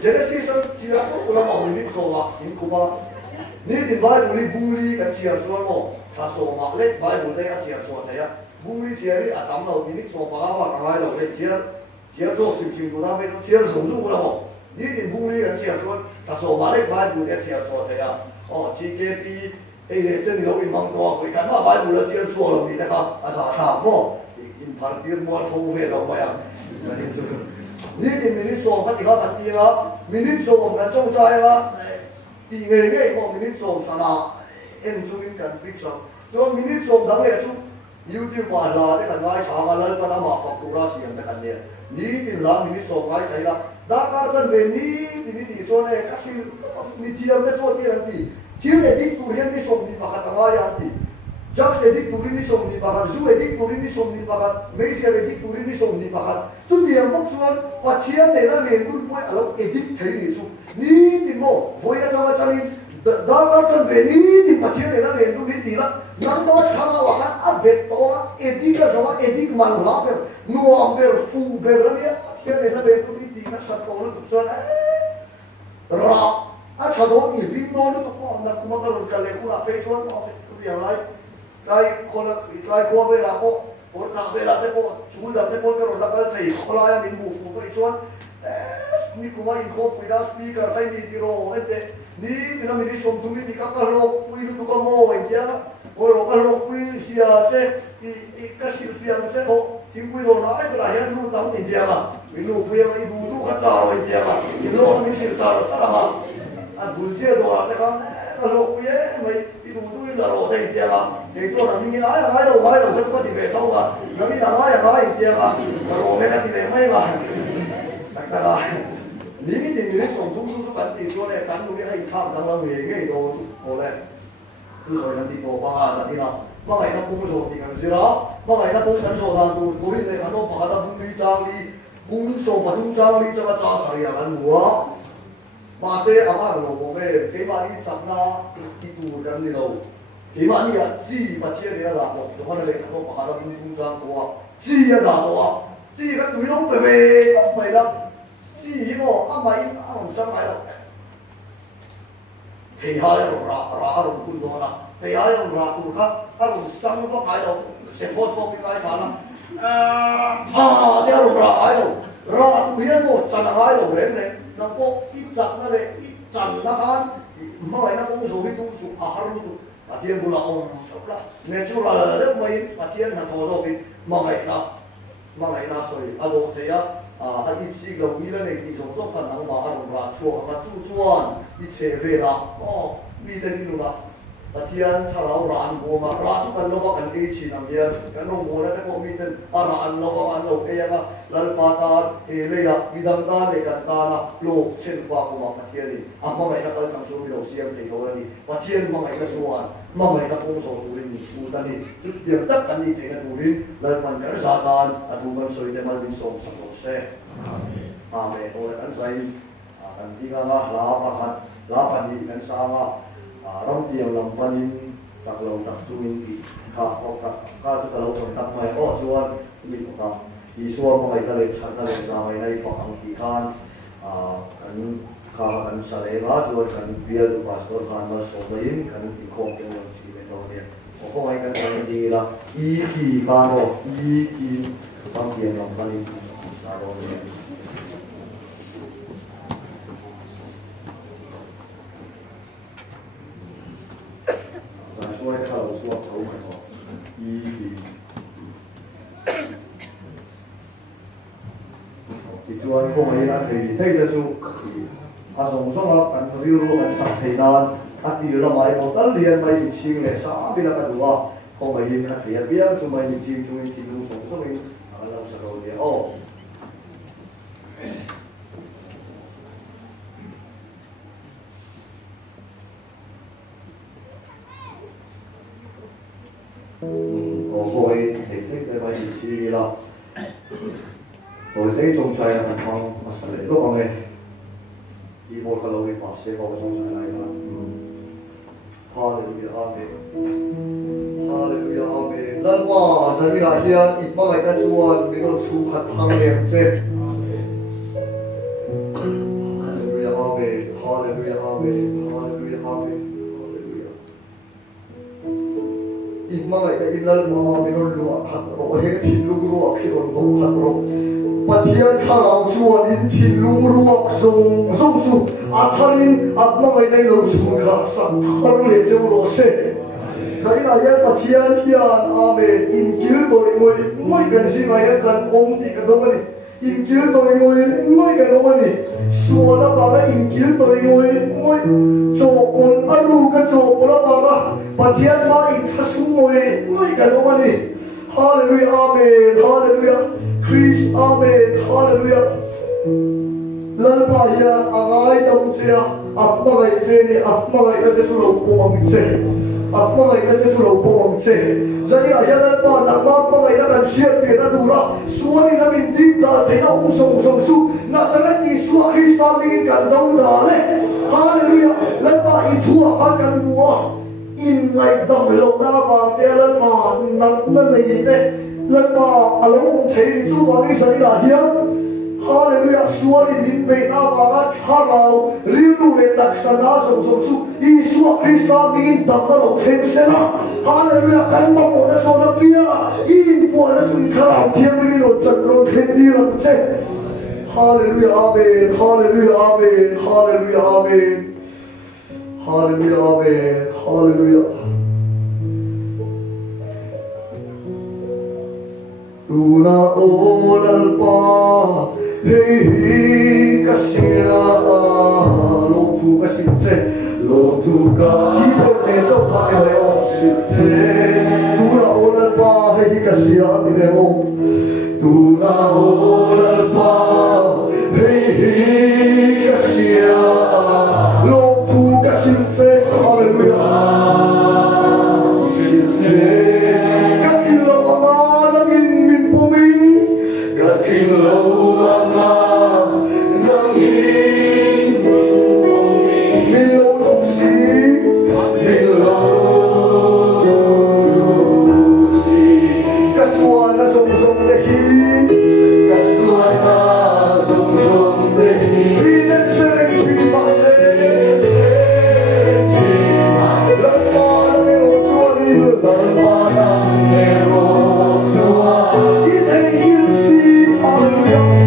Genesis sia aku pula mau ini soal ini kuba ni di Bible bungli kan sia soal mo kaso maklet Bible dia sia soal dia bungli sia ni atam lo ini soal apa kalau lo sia tu sim tu nama itu sia sungguh mo你哋冇呢樣先說，但係我買呢塊布嘅時候錯睇啊，哦，自己啲誒真係好易掹到，佢近排買布啦，只係錯落嚟得㗎，啊啥啥麼？現排啲冇通飛落去啊，呢啲明年數不而家不啲啦，明年數唔緊中債啦，啲嘅嘅我明年數實啊，唔做緊緊逼上，仲明年數等嘅數。YouTube 話啦，啲人嗌查下啦，不打麻煩到啦，是人得緊嘅。你啲冷面啲數嗌睇啦，大家真係你地做咧，假使你知道咩做啲人啲，天嚟啲杜人啲數你白下等下人啲，假使啲杜人啲數你白下，主係啲杜人啲數你白下，美食係啲杜人啲數你白下，都啲人冇做，話天嚟啦，連都唔會阿佬一啲睇你數，你啲冇，會有咁嘅真係。Dalam terjadi di pasien adalah itu di tidak, nampaknya kalau akan update orang etika sama etik manusia ber, nuamber, fuber dia, pasien adalah itu di tidak satu orang tu sana, rap, acadon ini rimon itu kau nak kumakan kalau kau nak pesuan mau itu yang lain, lain kau bela kau nak bela kau, cuma dah kau kalau nak kau teri, kalau yang minggu fuber pesuan, ni kumain kau punya speaker lain di tiro, ente. Ni kita mesti somtumi di kakak lo, kui itu kamu aja, kalau kalau kui siapa se, kasih siapa se, oh, kui lo naik berakhir lu tahu ni dia lah, lu kui yang ibu tu kacau ni dia lah, lu mesti tahu salah, bulje doa tekan, kalau kui yang ibu tu yang darah ni dia lah, itu orang ni ayah lo sesuatu di betul lah, nabi ayah dia lah, kalau mereka tidak main lah, tak lah. Ni di ni somtum tu kan di so le kan ni ai kham dang la nge nge do o le tu so yang di ko ba sa ti na ma ngai na pung so ti kan si la ma ngai na pung kan so da tu ko ri le kan no pa da pung ri chang li pung so pa tung chang li cha ka cha sa ya kan wa ba se a ba lo ko me ke ba ni chak na ti tu kan ni lo ke ba ni ya ji ba tie le la ko to ma le kan no pa da pung chang ko wa ji ya da do wa ji ka tu lo pe pe la chỉ có ăn mấy ăn trăm mấy rồi thì hai rồi ra rồi cũng đó là thì hai rồi ra cũng khác rồi sang có cái đâu sẽ có số cái khả năng theo rồi ra tụi biết một trận hai rồi đến này nó có ít trận nó đấy ít trận nó ăn mà vậy nó cũng số cái tung số rồi và thiên bù là ông sắp là nên chú là lớp mấy và thiên là thò rồi mà vậy là rồi đồ thế á他一起个为了那个种种可能嘛，弄啦，说嘛，主转一切为啦，哦，你的你弄啦， Pathian tharau ran boma ra su kan lo kan ke chi nam hian kan ro mo na ta ko mi ten ara an lo e ya lal pa ta e le ya midang ta le kan ta na lo chen fa ko ma pathian ni amma mai na kal kan so mi lo siam thei ko ni pathian ma mai na suan ma mai na ko so tu ni mu ta ni tiam tak kan ni thei na tu rin lal pan ka satan atu man soi te mal din so sa ko se amen o la kan sai kan ti ga la pa kan la pan ni kan sa ma rong tiang lam panin tak lo tak sumin ki ka o ka su ka lo so tak mai o suan mi ko ka i suan mai ka le chan ka le na mai nai fa ang ki kan kan ka kan sa le ga suan kan bia du pastor kan ma so mai kan ti ko ke lo chi me to ne o ko mai kan kan di la i ki ka ro i ki rong tiang lam panin sa ro ne tôi sẽ là một số thấu phải có ý thì cho anh không ấy là thì thấy là số à dùng số mà cần phải lưu cần sẵn thời gian à thì là máy một tấn liền máy bị chiên này sao bây giờ cần đúng không máy hiện là thì biết số máy bị chiên chú ý chỉ lưu số mình làm sao rồi thì ô我會提升嘅位置啦，我哋仲在銀行乜實嚟都講嘅，以我個腦嘅白寫我仲在嚟啦。哈利路亞阿門，哈利路亞阿門。咱話實啲那啲一般嚟講做你都出發行兩隻。哈利路亞阿門，哈利路亞阿門，哈利路亞阿門。Imang ay ilal mga minulluwa katro, ay tinlungruwa kinulong katro. Patiyan karaw suwan in tinlungruwa sung su atarin at mga inaylaw sumka sa karule zewro se. Sa inayan patiyan yan amen inkil to imoy gansi ngayon kan omti kadomani. Inkil to imoy kadomani. Suwala baga inkil to imoy so aru ka so pula baga. Patiyan ma itasung mo ngoy ganun ni. Hallelujah, amen, hallelujah. Christ, amen, hallelujah. Lalpa hiya angay tamsiya apmagay seni apmagay kasi sulaw po mamse. Apmagay kasi sulaw po mamse. Jadi aja lalpa nang apmagay na kan siya pinadura. Suwani namin dita tina usong su. Nasaran Iswa Christ amin kan daw dali. Hallelujah. Lalpa ituwa kan buwa. In ngày đồng lộc đa vàng te lên mà nặng nên này te lên mà alo ông thấy chú vào cái sấy là hiếm Hallelujah suốt đi đến bên đa vàng khá vào riêng lu lên đặc sản á sông chú Isua Christa begin tập nó lộc thêm sen Hallelujah cắn bông một số nó bia in bộ nó suy khá làm thêm với nó chân rồi thêm đi làm sen Hallelujah amen Hallelujah amen Hallelujah amen Hallelujah, amen. Hallelujah. Tuna olal pa hey kasya lotu kasitse lotu ka iporne chopa eo sitse tuna olal pa hey kasya dinemo tuna olal pa hey kasya Hallelujah. Kakilaw ang nangin min pumin, kakilaw ang nangin pumin, milaw tungsi, kaswa na sumsum dehi, kaswa na sumsum dehi, binan sereng pinipase. Hallelujah.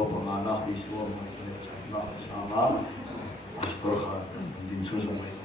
Isua pangana, Isua na sama, Asperha, din susumay.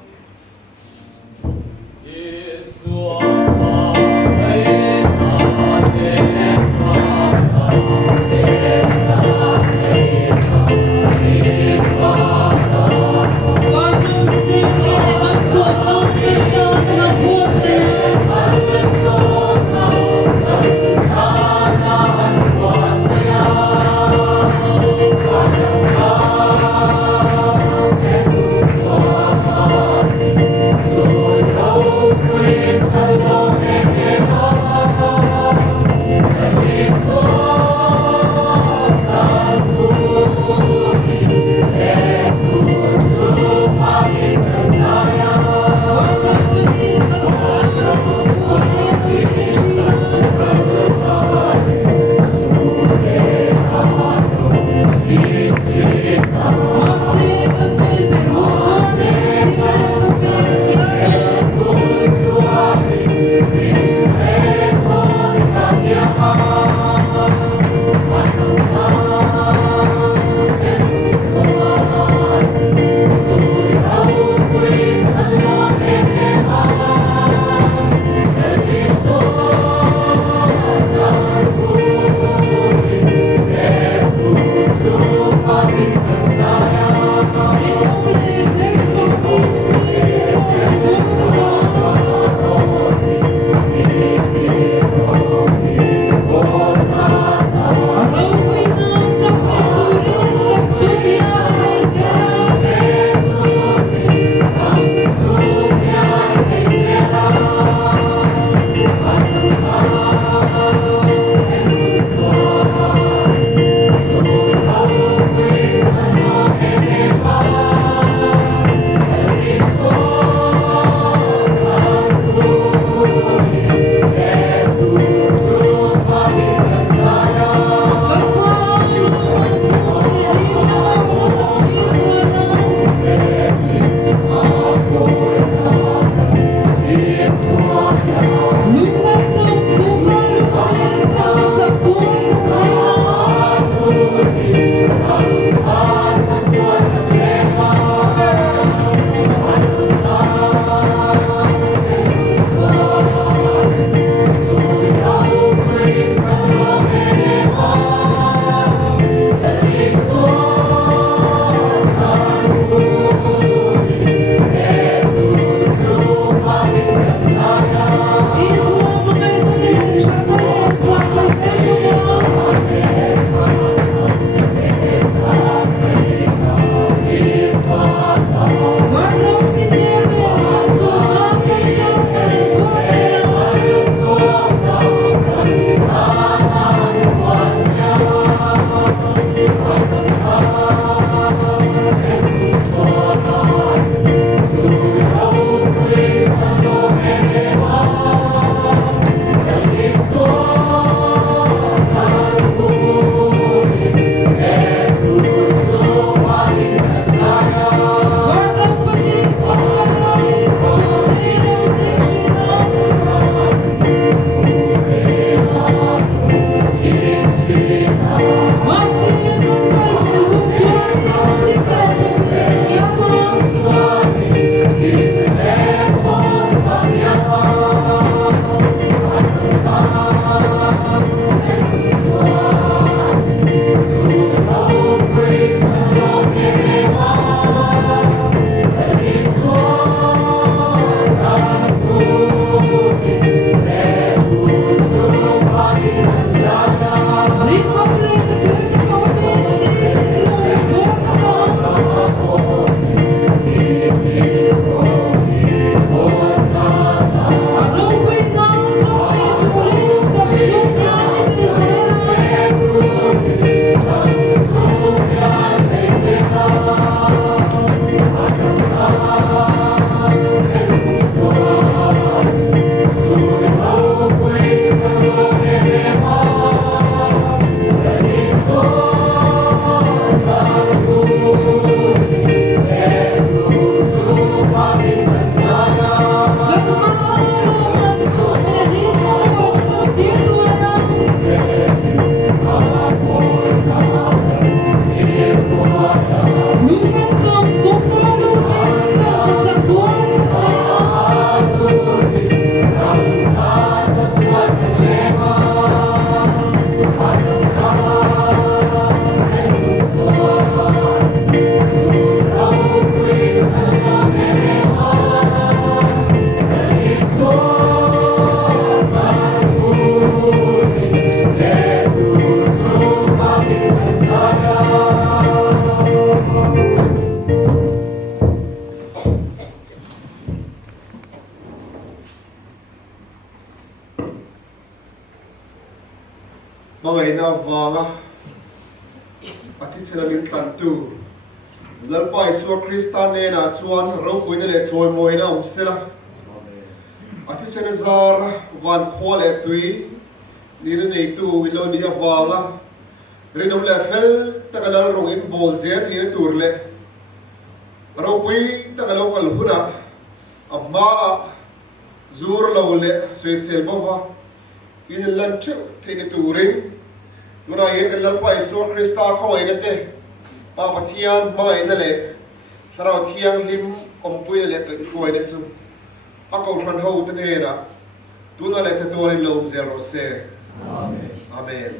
vanga ati sila min tantu lalpa Isu Krista ne na chuan ro puina le choi moina sila ati sila zar van khol e tui ni nei tu wilo ni vanga rinom le fel tagalal rong in bol zet ni turle ro pui tagalal kal huna amma zur lo le sel bova in lan chu te turin luna yen lan pa Isu Krista ko inate pa pathian ba inale sarau thiang lim ompui le pe ko ine chu ako than ho te ne na tuna le che to ri lo zero se amen amen